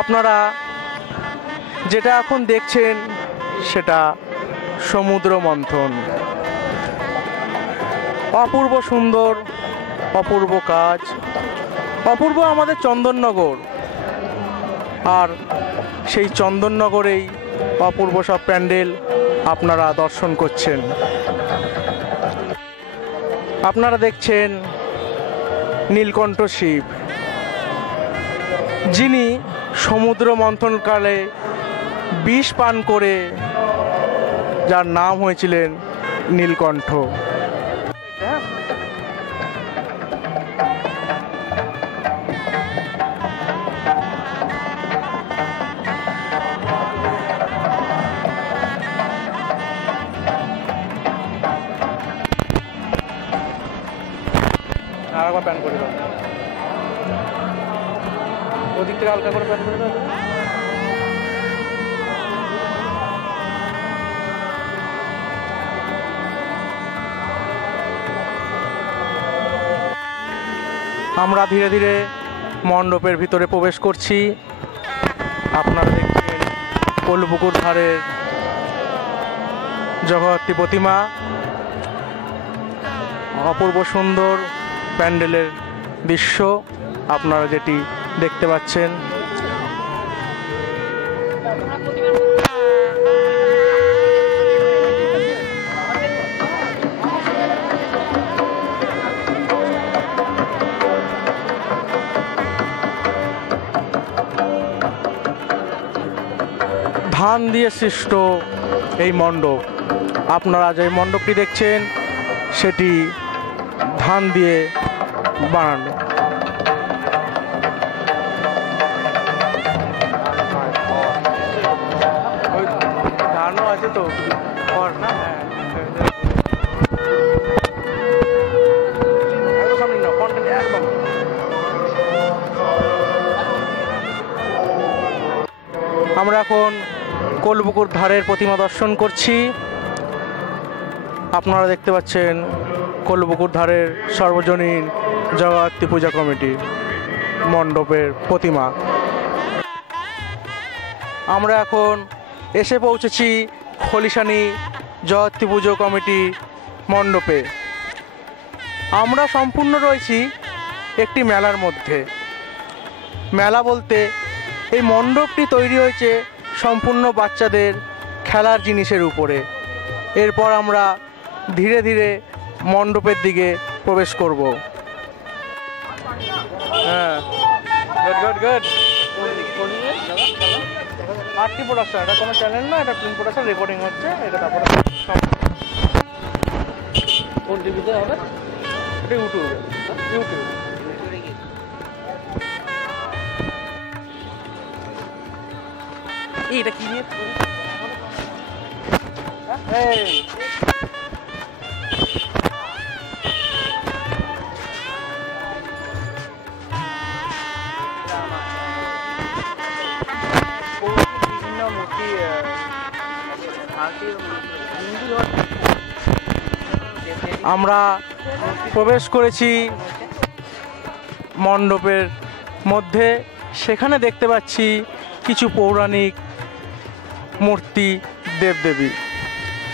আপনারা যেটা এখন দেখছেন সেটা সমুদ্র মন্থন। অপূর্ব সুন্দর, অপূর্ব কাজ, অপূর্ব আমাদের চন্দননগর। আর সেই চন্দননগরেই অপূর্ব সব প্যান্ডেল আপনারা দর্শন করছেন। আপনারা দেখছেন নীলকণ্ঠ শিব, যিনি সমুদ্র মন্থনকালে বিষ পান করে যার নাম হয়েছিলেন নীলকণ্ঠ। আরেকবার প্যান করে দাও, ওদিক থেকে হালকা করে প্যান করে দাও। আমরা ধীরে ধীরে মণ্ডপের ভিতরে প্রবেশ করছি। আপনারা দেখছেন কোলপুকুর ধারের জগদ্ধাত্রী প্রতিমা, অপূর্ব সুন্দর প্যান্ডেলের দৃশ্য আপনারা যেটি দেখতে পাচ্ছেন। ধান দিয়ে সৃষ্ট এই মণ্ডপ, আপনারা যে মণ্ডপটি দেখছেন সেটি ধান দিয়ে বানানো। ধানও আছে তো না, আমরা এখন কোলপুকুর ধারের প্রতিমা দর্শন করছি। আপনারা দেখতে পাচ্ছেন কোলপুকুর ধারের সর্বজনীন জগদ্ধাত্রী পূজা কমিটির মণ্ডপের প্রতিমা। আমরা এখন এসে পৌঁছেছি খলিশানি জগদ্ধাত্রী পুজো কমিটি মণ্ডপে। আমরা সম্পূর্ণ রয়েছি একটি মেলার মধ্যে। মেলা বলতে এই মণ্ডপটি তৈরি হয়েছে সম্পূর্ণ বাচ্চাদের খেলার জিনিসের উপরে। এরপর আমরা ধীরে ধীরে মণ্ডপের দিকে প্রবেশ করব। হ্যাঁ, good good good. RT production, এটা কোনো চ্যানেল না, এটা ফিল্ম প্রোডাকশন, রেকর্ডিং হচ্ছে এটা। তারপরে কোন টিভিতে হবে? এটা ইউটিউবে। এটা কি নিয়ে আমরা প্রবেশ করেছি মণ্ডপের মধ্যে। সেখানে দেখতে পাচ্ছি কিছু পৌরাণিক মূর্তি, দেবদেবী।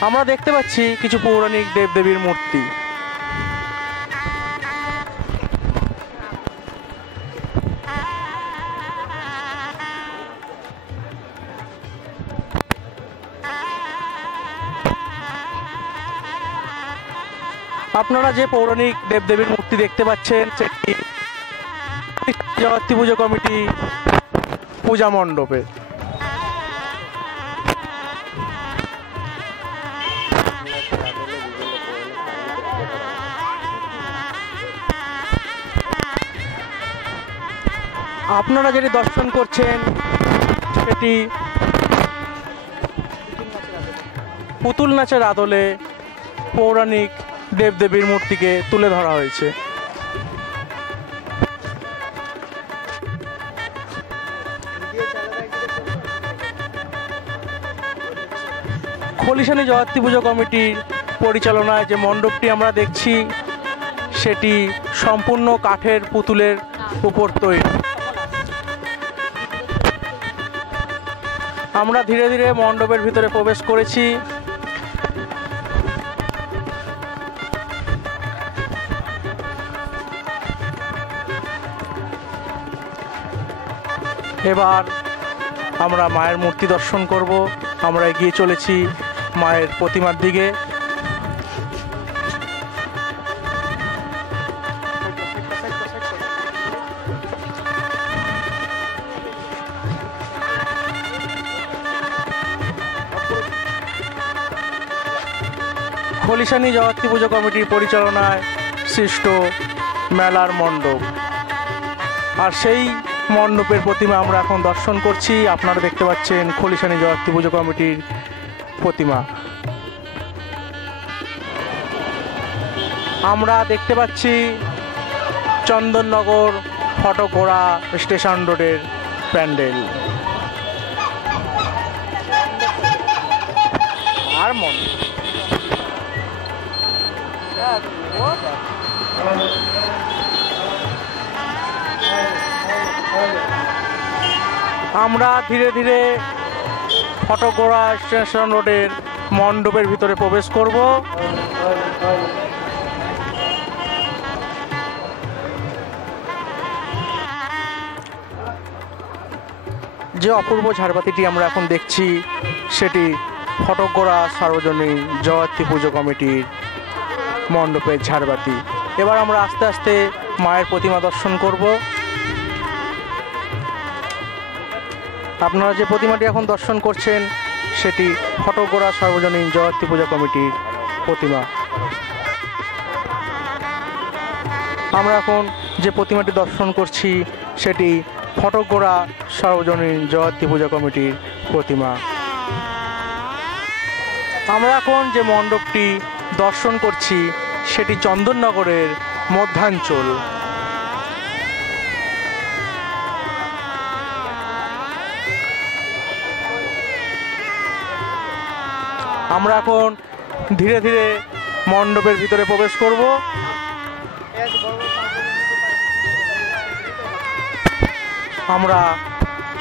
আমরা দেখতে পাচ্ছি কিছু পৌরাণিক দেবদেবীর মূর্তি। আপনারা যে পৌরাণিক দেবদেবীর মূর্তি দেখতে পাচ্ছেন সেটি জগদ্ধাত্রী পুজো কমিটি পূজা মণ্ডপে। আপনারা যেটি দর্শন করছেন সেটি পুতুল নাচের আদলে পৌরাণিক দেবদেবীর মূর্তিকে তুলে ধরা হয়েছে। খলিশানি জগদ্ধাত্রী পুজো কমিটির পরিচালনায় যে মণ্ডপটি আমরা দেখছি সেটি সম্পূর্ণ কাঠের পুতুলের উপর তৈরি। আমরা ধীরে ধীরে মণ্ডপের ভিতরে প্রবেশ করেছি। এবার আমরা মায়ের মূর্তি দর্শন করব। আমরা এগিয়ে চলেছি মায়ের প্রতিমার দিকে। খলিশানী জগত্রী পুজো কমিটির পরিচালনায় সৃষ্ট মেলার মণ্ডপ, আর সেই মণ্ডপের প্রতিমা আমরা এখন দর্শন করছি। আপনারা দেখতে পাচ্ছেন খলিশানী জগত্রী পুজো কমিটির প্রতিমা। আমরা দেখতে পাচ্ছি চন্দননগর ফটকগোড়া স্টেশন রোডের প্যান্ডেল। আর মন আমরা ধীরে ধীরে ফটকগোড়া স্টেশন রোডের মণ্ডপের ভিতরে প্রবেশ করব। যে অপূর্ব ঝাড়বাতিটি আমরা এখন দেখছি সেটি ফটকগোড়া সার্বজনীন জগত্রী পুজো কমিটির মণ্ডপের ঝাড়বাতি। এবার আমরা আস্তে আস্তে মায়ের প্রতিমা দর্শন করব। আপনারা যে প্রতিমাটি এখন দর্শন করছেন সেটি ফটকগোড়া সার্বজনীন জগত্রী পুজো কমিটির প্রতিমা। আমরা এখন যে প্রতিমাটি দর্শন করছি সেটি ফটকগোড়া সার্বজনীন জগত্রী পুজো কমিটির প্রতিমা। আমরা এখন যে মণ্ডপটি দর্শন করছি সেটি চন্দননগরের মধ্যাঞ্চল। আমরা এখন ধীরে ধীরে মণ্ডপের ভিতরে প্রবেশ করব। আমরা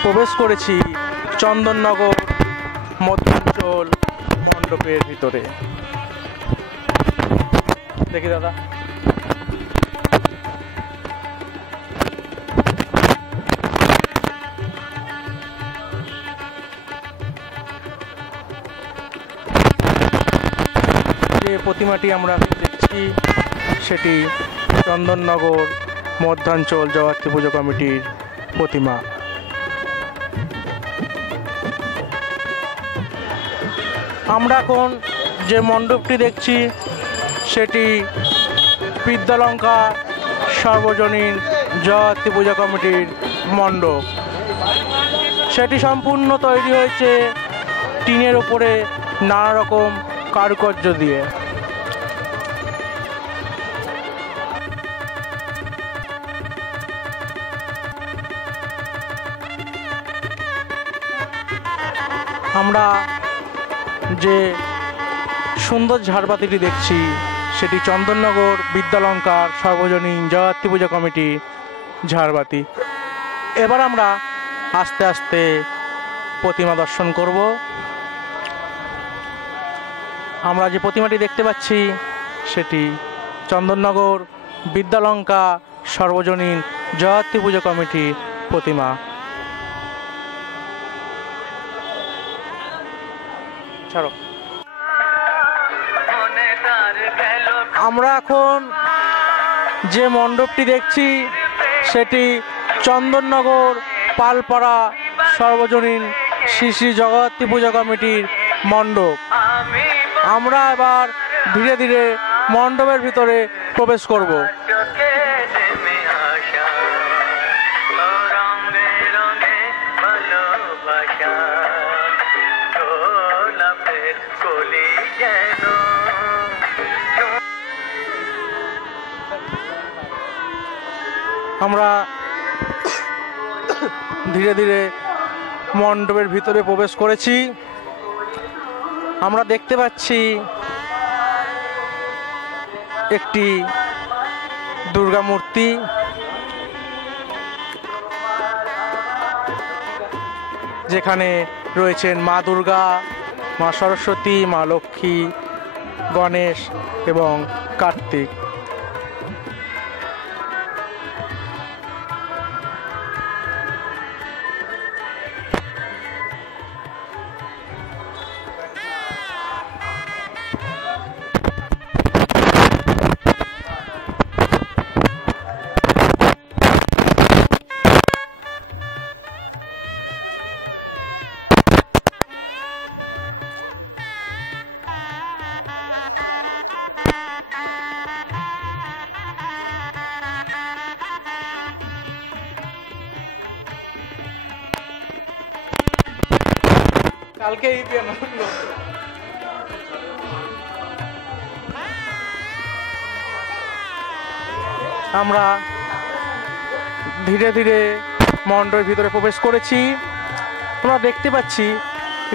প্রবেশ করেছি চন্দননগর মধ্যাঞ্চল মণ্ডপের ভিতরে। দেখি দাদা, যে প্রতিমাটি আমরা দেখছি সেটি চন্দননগর মধ্যাঞ্চল জগত্রী পুজো কমিটির প্রতিমা। আমরা এখন যে মণ্ডপটি দেখছি সেটি বিদ্যালঙ্কা সার্বজনীন জগত্রী পুজো কমিটির মণ্ডপ। সেটি সম্পূর্ণ তৈরি হয়েছে টিনের উপরে নানা রকম কারুকার্য দিয়ে। আমরা যে সুন্দর ঝাড়বাতিটি দেখছি সেটি চন্দননগর বিদ্যালঙ্কার সার্বজনীন জগত্রী পুজো কমিটি ঝাড়বাতি। এবার আমরা আস্তে আস্তে প্রতিমা দর্শন করব। আমরা যে প্রতিমাটি দেখতে পাচ্ছি সেটি চন্দননগর বিদ্যালঙ্কা সার্বজনীন জগত্রী পুজো কমিটির প্রতিমা। ছাড়ো। আমরা এখন যে মণ্ডপটি দেখছি সেটি চন্দননগর পালপাড়া সর্বজনীন শ্রী শ্রী জগত্রী পুজো কমিটির মণ্ডপ। আমরা এবার ধীরে ধীরে মণ্ডপের ভিতরে প্রবেশ করব। আমরা ধীরে ধীরে মণ্ডপের ভিতরে প্রবেশ করেছি। আমরা দেখতে পাচ্ছি একটি দুর্গা মূর্তি। যেখানে রয়েছেন মা দুর্গা, মা সরস্বতী, মা লক্ষ্মী, গণেশ এবং কার্তিক। কালকে আমরা ধীরে ধীরে মণ্ডপের ভিতরে প্রবেশ করেছি। আমরা দেখতে পাচ্ছি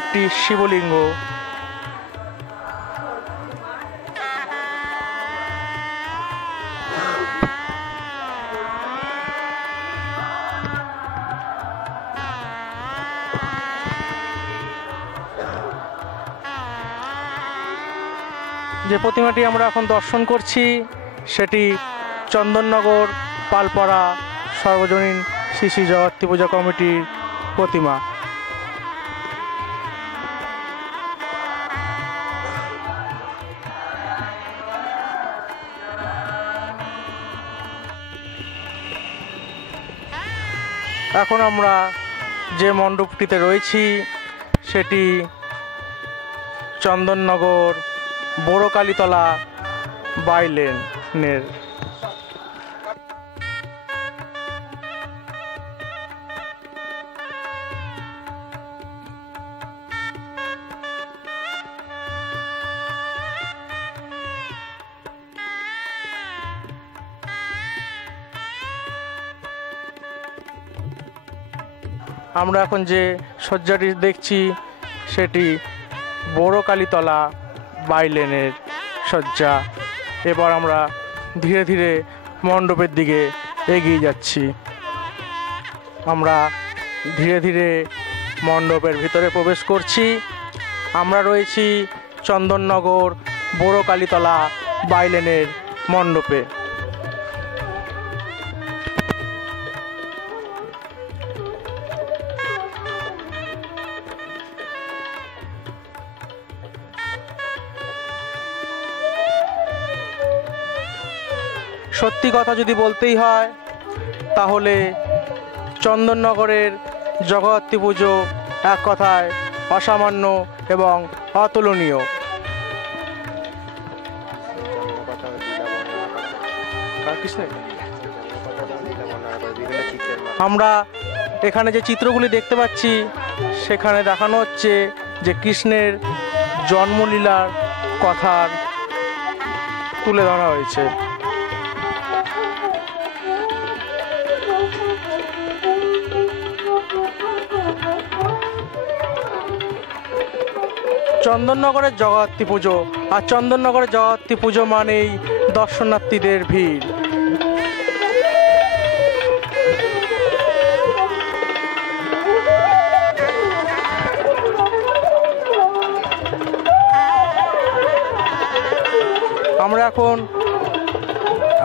একটি শিবলিঙ্গ। যে প্রতিমাটি আমরা এখন দর্শন করছি সেটি চন্দননগর পালপাড়া সর্বজনীন শ্রী শ্রী জগত্রী পূজা কমিটির প্রতিমা। এখন আমরা যে মণ্ডপটিতে রয়েছি সেটি চন্দননগর বড়কালীতলা বাইলেনের। আমরা এখন যে শয্যাটি দেখছি সেটি বড়কালীতলা বাইলেনের শয্যা। এবার আমরা ধীরে ধীরে মণ্ডপের দিকে এগিয়ে যাচ্ছি। আমরা ধীরে ধীরে মণ্ডপের ভিতরে প্রবেশ করছি। আমরা রয়েছি চন্দননগর বড়কালীতলা বাইলেনের মণ্ডপে। সত্যি কথা যদি বলতেই হয় তাহলে চন্দননগরের জগদ্ধাত্রী পুজো এক কথায় অসামান্য এবং অতুলনীয়। আমরা এখানে যে চিত্রগুলি দেখতে পাচ্ছি সেখানে দেখানো হচ্ছে যে কৃষ্ণের জন্মলীলার কথার তুলে ধরা হয়েছে। চন্দননগরের জগদ্ধাত্রী পুজো, আর চন্দননগরের জগদ্ধাত্রী পুজো মানেই দর্শনার্থীদের ভিড়।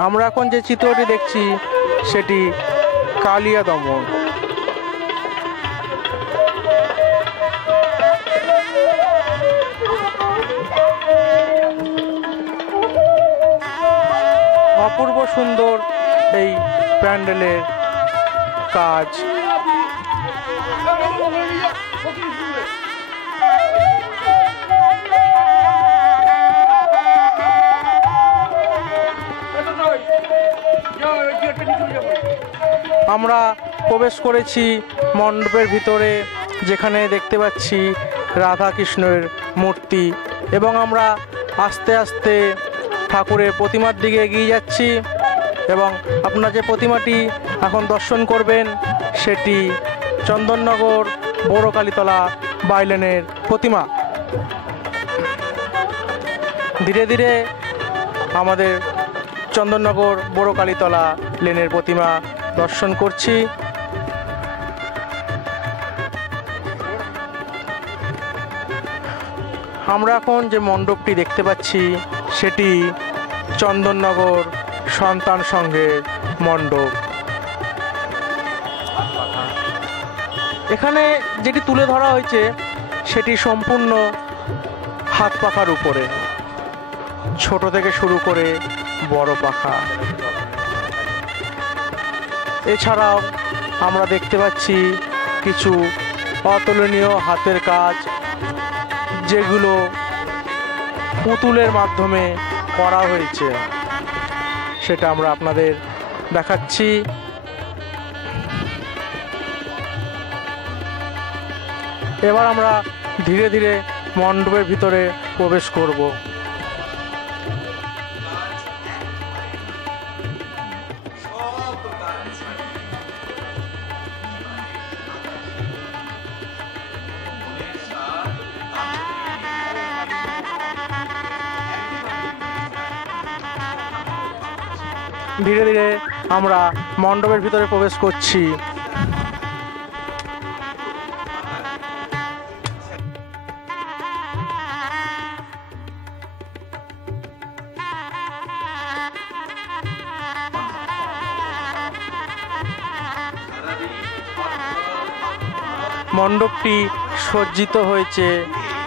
আমরা এখন যে চিত্রটি দেখছি সেটি কালিয়া দমন। অপূর্ব সুন্দর এই প্যান্ডেলের কাজ। আমরা প্রবেশ করেছি মণ্ডপের ভিতরে, যেখানে দেখতে পাচ্ছি রাধা কৃষ্ণের মূর্তি, এবং আমরা আস্তে আস্তে ঠাকুরের প্রতিমার দিকে এগিয়ে যাচ্ছি। এবং আপনারা যে প্রতিমাটি এখন দর্শন করবেন সেটি চন্দননগর বড়কালীতলা বাইলেনের প্রতিমা। ধীরে ধীরে আমাদের চন্দননগর বড়কালীতলা লেনের প্রতিমা দর্শন করছি। আমরা এখন যে মণ্ডপটি দেখতে পাচ্ছি সেটি চন্দননগর সন্তান সংঘের মণ্ডপ। এখানে যেটি তুলে ধরা হয়েছে সেটি সম্পূর্ণ হাত পাখার উপরে, ছোট থেকে শুরু করে বড় পাখা। এছাড়াও আমরা দেখতে পাচ্ছি কিছু অতুলনীয় হাতের কাজ, যেগুলো পুতুলের মাধ্যমে করা হয়েছে, সেটা আমরা আপনাদের দেখাচ্ছি। এবার আমরা ধীরে ধীরে মণ্ডপের ভিতরে প্রবেশ করব। ধীরে ধীরে আমরা মণ্ডপের ভিতরে প্রবেশ করছি। মণ্ডপটি সজ্জিত হয়েছে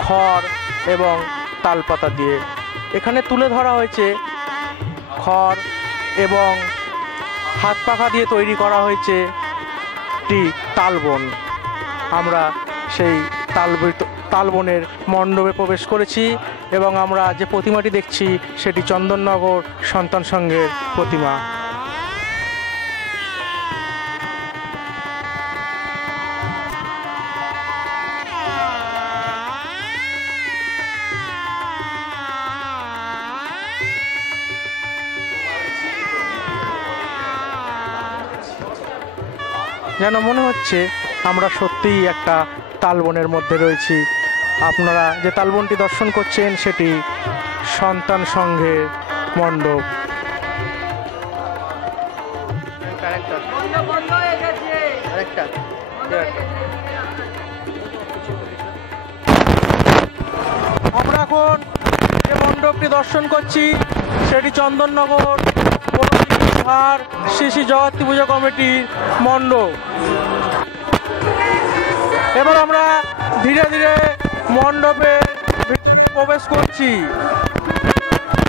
খড় এবং তালপাতা দিয়ে। এখানে তুলে ধরা হয়েছে খড় এবং হাত পাখা দিয়ে তৈরি করা হয়েছে একটি তালবন। আমরা সেই তালবনের মণ্ডপে প্রবেশ করেছি এবং আমরা যে প্রতিমাটি দেখছি সেটি চন্দননগর সন্তান সংঘের প্রতিমা। যেন মনে হচ্ছে আমরা সত্যিই একটা তালবনের মধ্যে রয়েছি। আপনারা যে তালবনটি দর্শন করছেন সেটি সন্তান সংঘের মণ্ডপ। আমরা এখন যে মণ্ডপটি দর্শন করছি সেটি চন্দননগর আর শ্রী শ্রী জগত্রী পূজা কমিটির মণ্ডপ। এবার আমরা ধীরে ধীরে মণ্ডপে প্রবেশ করছি।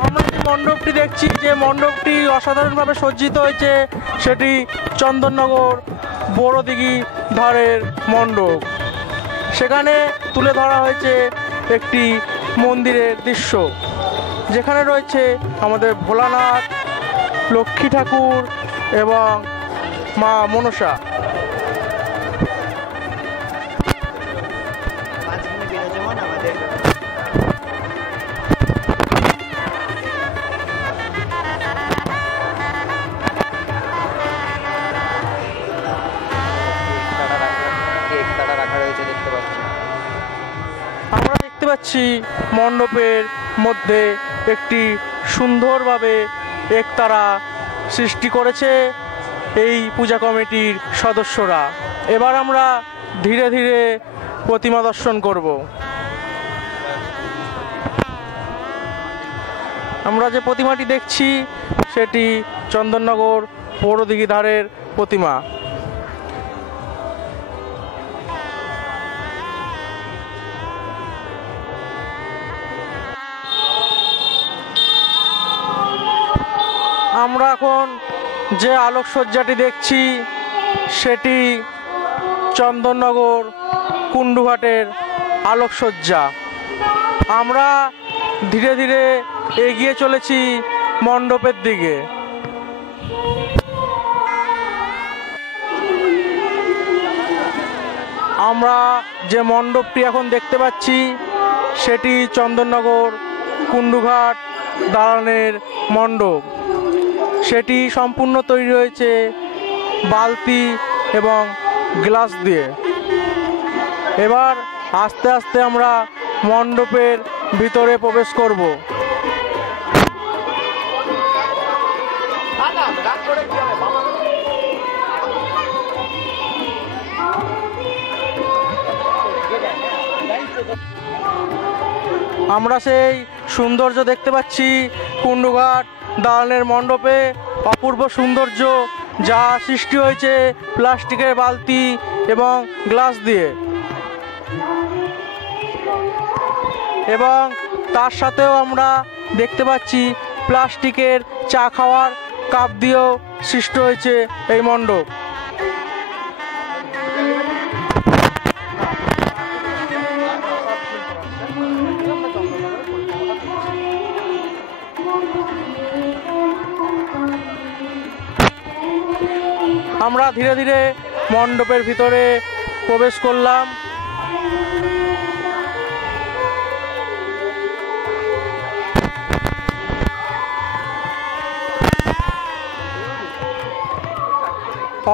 আমরা যে মণ্ডপটি দেখছি, যে মণ্ডপটি অসাধারণভাবে সজ্জিত হয়েছে, সেটি চন্দননগর বড়দিঘি ধারের মণ্ডপ। সেখানে তুলে ধরা হয়েছে একটি মন্দিরের দৃশ্য, যেখানে রয়েছে আমাদের ভোলানাথ, লক্ষ্মী ঠাকুর এবং মা মনসা। আমরা দেখতে পাচ্ছি মণ্ডপের মধ্যে একটি সুন্দরভাবে একতারা সৃষ্টি করেছে এই পূজা কমিটির সদস্যরা। এবার আমরা ধীরে ধীরে প্রতিমা দর্শন করব। আমরা যে প্রতিমাটি দেখছি সেটি চন্দননগর বড়দিঘি ধারের প্রতিমা। আমরা এখন যে আলোকসজ্জাটি দেখছি সেটি চন্দননগর কুণ্ডুঘাটের আলোকসজ্জা। আমরা ধীরে ধীরে এগিয়ে চলেছি মণ্ডপের দিকে। আমরা যে মণ্ডপটি এখন দেখতে পাচ্ছি সেটি চন্দননগর কুণ্ডুঘাট দালানের মণ্ডপ। সেটি সম্পূর্ণ তৈরি হয়েছে বালতি এবং গ্লাস দিয়ে। এবার আস্তে আস্তে আমরা মণ্ডপের ভিতরে প্রবেশ করব। আমরা সেই সৌন্দর্য দেখতে পাচ্ছি কুণ্ডুঘাট দালানের মণ্ডপে, অপূর্ব সৌন্দর্য যা সৃষ্টি হয়েছে প্লাস্টিকের বালতি এবং গ্লাস দিয়ে, এবং তার সাথেও আমরা দেখতে পাচ্ছি প্লাস্টিকের চা খাওয়ার কাপ দিয়েও সৃষ্টি হয়েছে এই মণ্ডপ। আমরা ধীরে ধীরে মণ্ডপের ভিতরে প্রবেশ করলাম।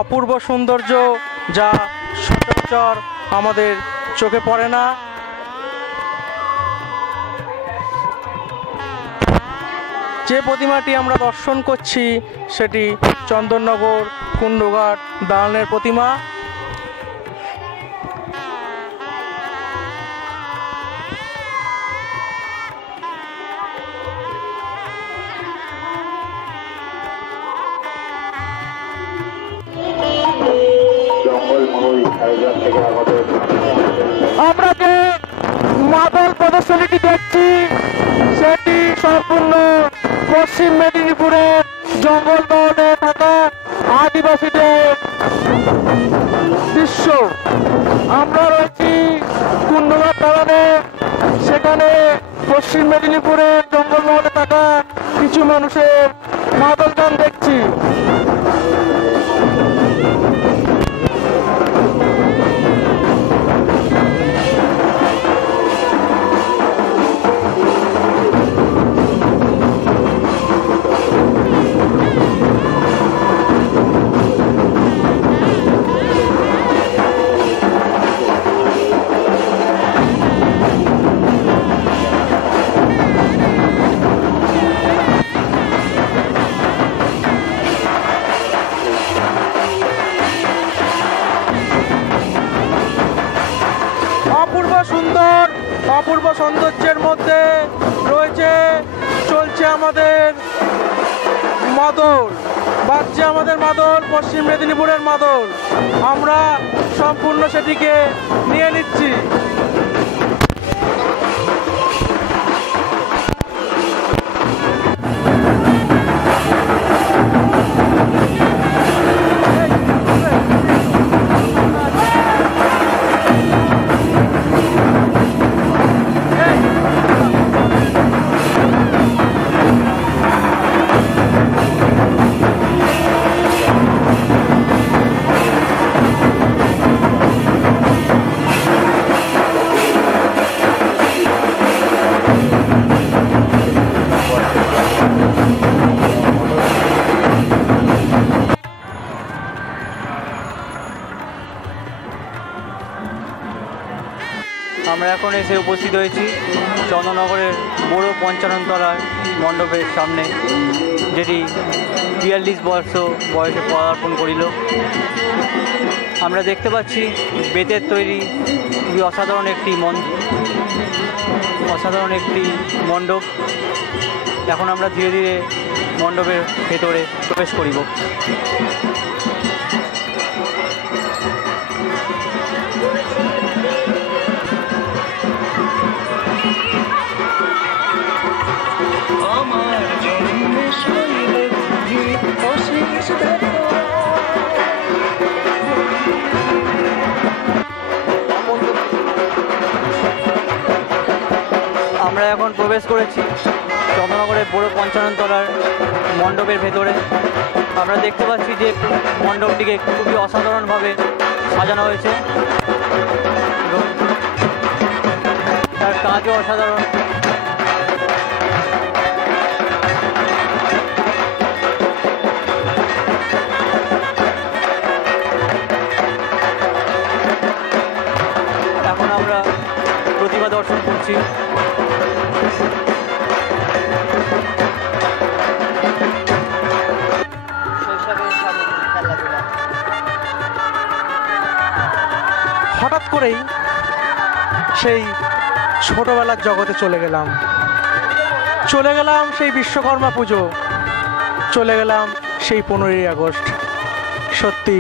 অপূর্ব সৌন্দর্য যা সচরাচর আমাদের চোখে পড়ে না। যে প্রতিমাটি আমরা দর্শন করছি সেটি চন্দননগর কুণ্ডুঘাট দালানের প্রতিমা। আমরা যে মাদল প্রদর্শনীটি দেখছি সেটি সম্পূর্ণ পশ্চিম মেদিনীপুরের জঙ্গলমহলে থাকা আদিবাসীদের দৃশ্য। আমরা রয়েছি কুণ্ডুঘাট দালানে, সেখানে পশ্চিম মেদিনীপুরের জঙ্গলমহলে থাকা কিছু মানুষের মাদল গান দেখছি। অপূর্ব সৌন্দর্যের মধ্যে রয়েছে, চলছে আমাদের মাদল, বাজছে আমাদের মাদল, পশ্চিম মেদিনীপুরের মাদল। আমরা সম্পূর্ণ সেটিকে নিয়ে নিচ্ছি। আমরা এখন এসে উপস্থিত হয়েছি চন্দননগরের বড় পঞ্চাননতলার মণ্ডপের সামনে, যেটি ৪২ বর্ষ বয়সে পদার্পণ করিল। আমরা দেখতে পাচ্ছি বেতের তৈরি খুবই অসাধারণ একটি মণ্ডপ। এখন আমরা ধীরে ধীরে মণ্ডপের ভেতরে প্রবেশ করিব। আমরা এখন প্রবেশ করেছি চন্দননগরের বড় পঞ্চাননতলার মণ্ডপের ভেতরে। আমরা দেখতে পাচ্ছি যে মণ্ডপটিকে খুবই অসাধারণভাবে সাজানো হয়েছে এবং তার কাজও অসাধারণ। এখন আমরা প্রতিমা দর্শন করছি। হঠাৎ করেই সেই ছোটবেলার জগতে চলে গেলাম সেই বিশ্বকর্মা পুজো, চলে গেলাম সেই 15ই আগস্ট। সত্যি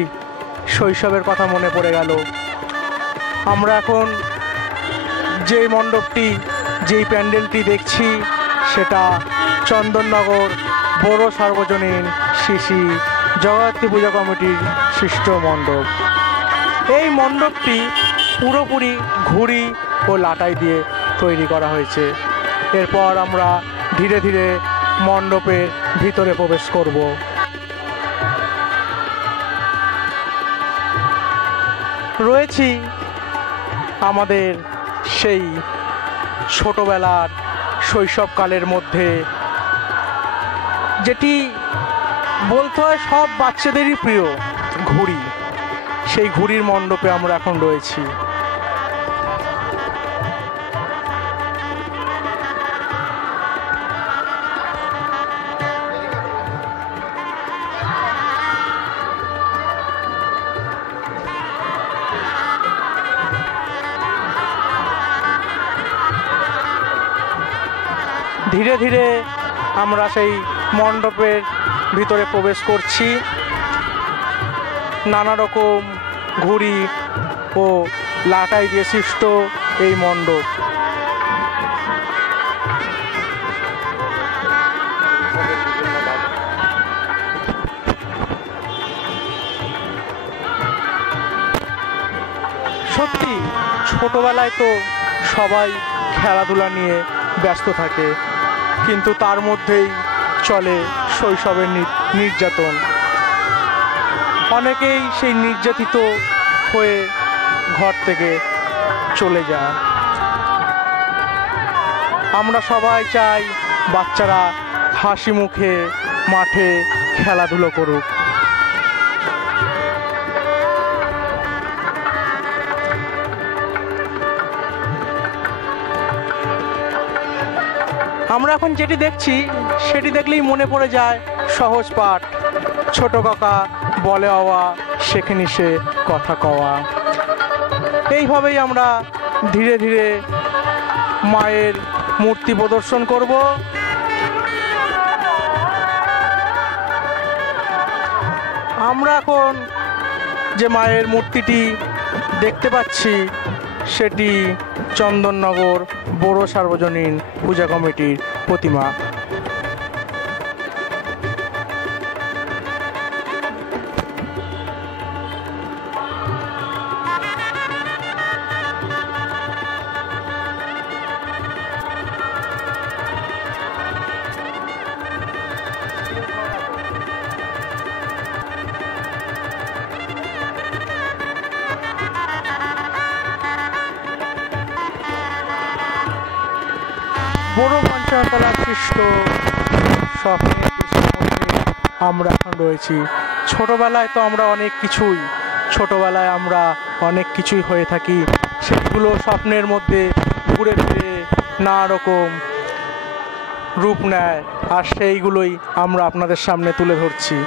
শৈশবের কথা মনে পড়ে গেল। আমরা এখন যেই মণ্ডপটি, যেই প্যান্ডেলটি দেখছি, সেটা চন্দননগর বড় সার্বজনীন শ্রী শ্রী জগদ্ধাত্রী পূজা কমিটির সৃষ্ট মণ্ডপ। এই মণ্ডপটি পুরোপুরি ঘুড়ি ও লাটাই দিয়ে তৈরি করা হয়েছে। এরপর আমরা ধীরে ধীরে মণ্ডপের ভিতরে প্রবেশ করব। রয়েছি আমাদের সেই ছোটবেলার শৈশবকালের মধ্যে, যেটি বলতে হয় সব বাচ্চাদেরই প্রিয়, ঘুড়ি। সেই ঘুড়ির মণ্ডপে আমরা এখন রয়েছি। ধীরে ধীরে আমরা সেই মণ্ডপের ভিতরে প্রবেশ করছি। নানা রকম ঘুড়ি ও লাটাই দিয়ে সৃষ্ট এই মণ্ডপ। সত্যি ছোটবেলায় তো সবাই খেলাধুলা নিয়ে ব্যস্ত থাকে, কিন্তু তার মধ্যেই চলে শৈশবের নির্যাতন। অনেকেই সেই নির্যাতিত হয়ে ঘর থেকে চলে যায়। আমরা সবাই চাই বাচ্চারা হাসি মুখে মাঠে খেলাধুলো করুক। আমরা এখন যেটি দেখছি সেটি দেখলেই মনে পড়ে যায় সহজ পাঠ, ছোট কাকা বলে আওয়া শেখেনি সে কথা কওয়া। এইভাবেই আমরা ধীরে ধীরে মায়ের মূর্তি প্রদর্শন করব। আমরা এখন যে মায়ের মূর্তিটি দেখতে পাচ্ছি সেটি চন্দননগর বড় সার্বজনীন পূজা কমিটির প্রতিমা। বড় পঞ্চায়েতলার সৃষ্ট স্বপ্নের মধ্যে আমরা এখন রয়েছি। ছোটবেলায় তো আমরা অনেক কিছুই হয়ে থাকি, সেগুলো স্বপ্নের মধ্যে ঘুরে ফিরে নানা রকম রূপ নেয়, আর সেইগুলোই আমরা আপনাদের সামনে তুলে ধরছি।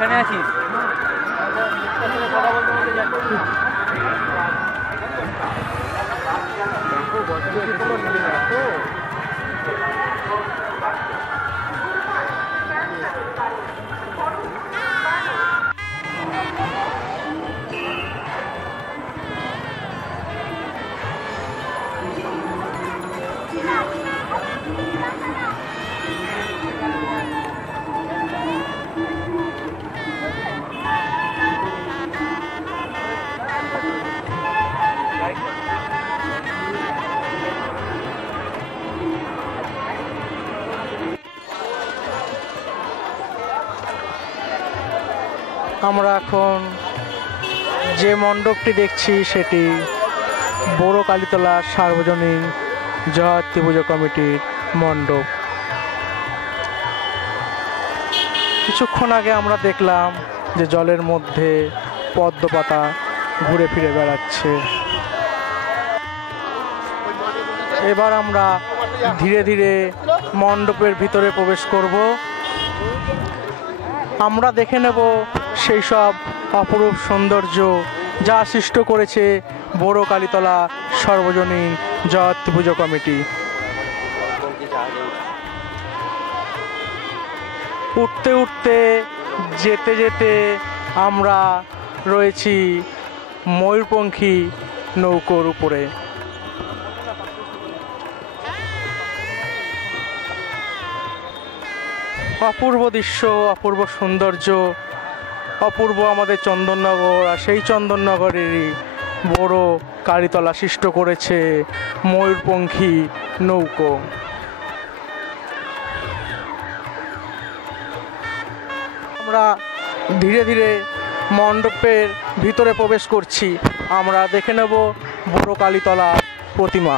এখানে আছিস? কথা বলতে বলতে যাচ্ছি। আমরা এখন যে মণ্ডপটি দেখছি সেটি বড় কালীতলা সার্বজনীন জয়ন্তী পুজো কমিটির মণ্ডপ। কিছুক্ষণ আগে আমরা দেখলাম যে জলের মধ্যে পদ্মপাতা ঘুরে ফিরে বেড়াচ্ছে। এবার আমরা ধীরে ধীরে মণ্ডপের ভিতরে প্রবেশ করব। আমরা দেখে নেব সেই সব অপরূপ সৌন্দর্য যা সৃষ্ট করেছে বড় কালীতলা সর্বজনীন জয়ন্তী পুজো কমিটি। উঠতে উঠতে যেতে যেতে আমরা রয়েছি ময়ূরপঙ্খী নৌকোর উপরে। অপূর্ব দৃশ্য, অপূর্ব সৌন্দর্য, অপূর্ব আমাদের চন্দননগর। আর সেই চন্দননগরেরই বড় কালীতলা সৃষ্ট করেছে ময়ূরপঙ্খী নৌকো। আমরা ধীরে ধীরে মণ্ডপের ভিতরে প্রবেশ করছি। আমরা দেখে নেব বড় কালীতলা প্রতিমা।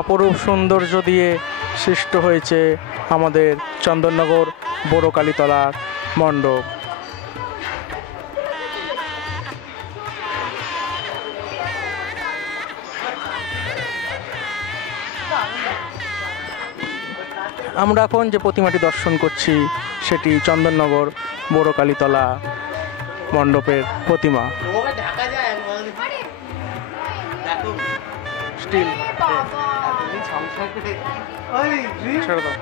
অপরূপ সৌন্দর্য দিয়ে সৃষ্ট হয়েছে আমাদের চন্দননগর বড় কালীতলার মণ্ডপ। আমরা এখন যে প্রতিমাটি দর্শন করছি সেটি চন্দননগর বড় কালীতলা মণ্ডপের প্রতিমা। স্টিল ছেড়ে দাও।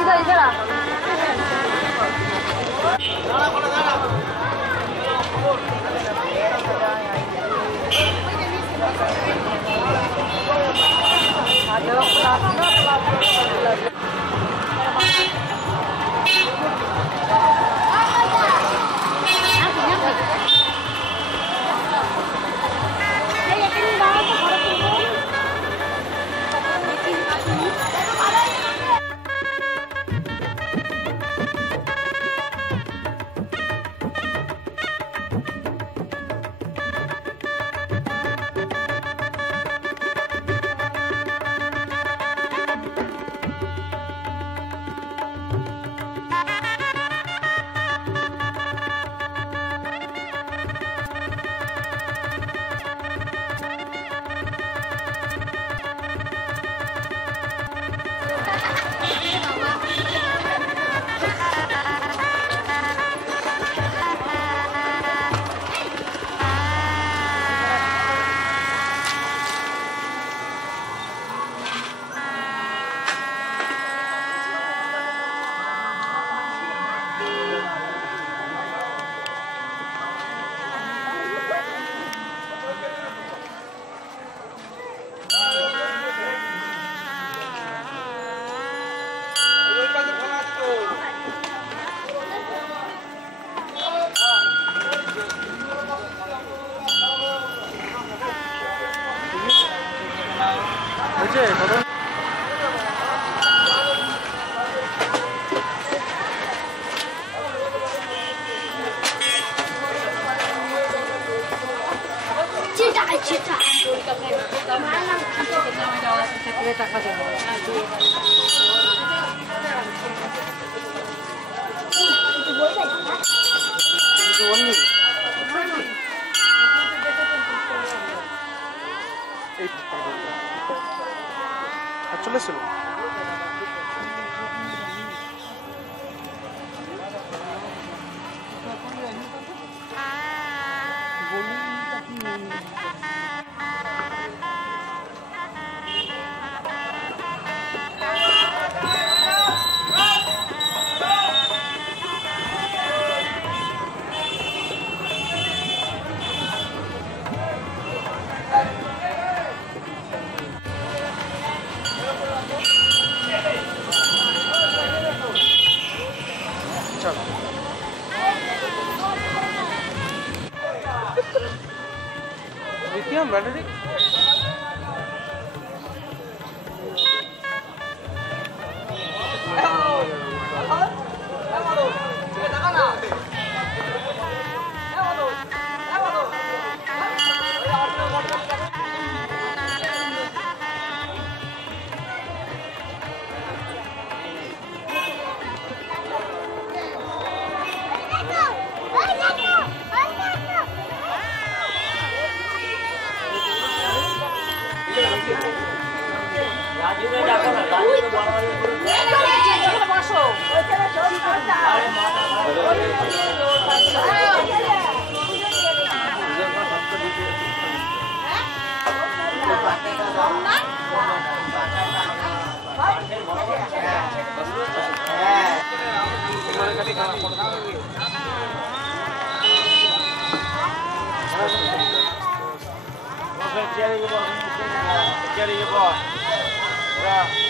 इधर इधर आ চলে এসেছিল। Lithium battery Get it, boy.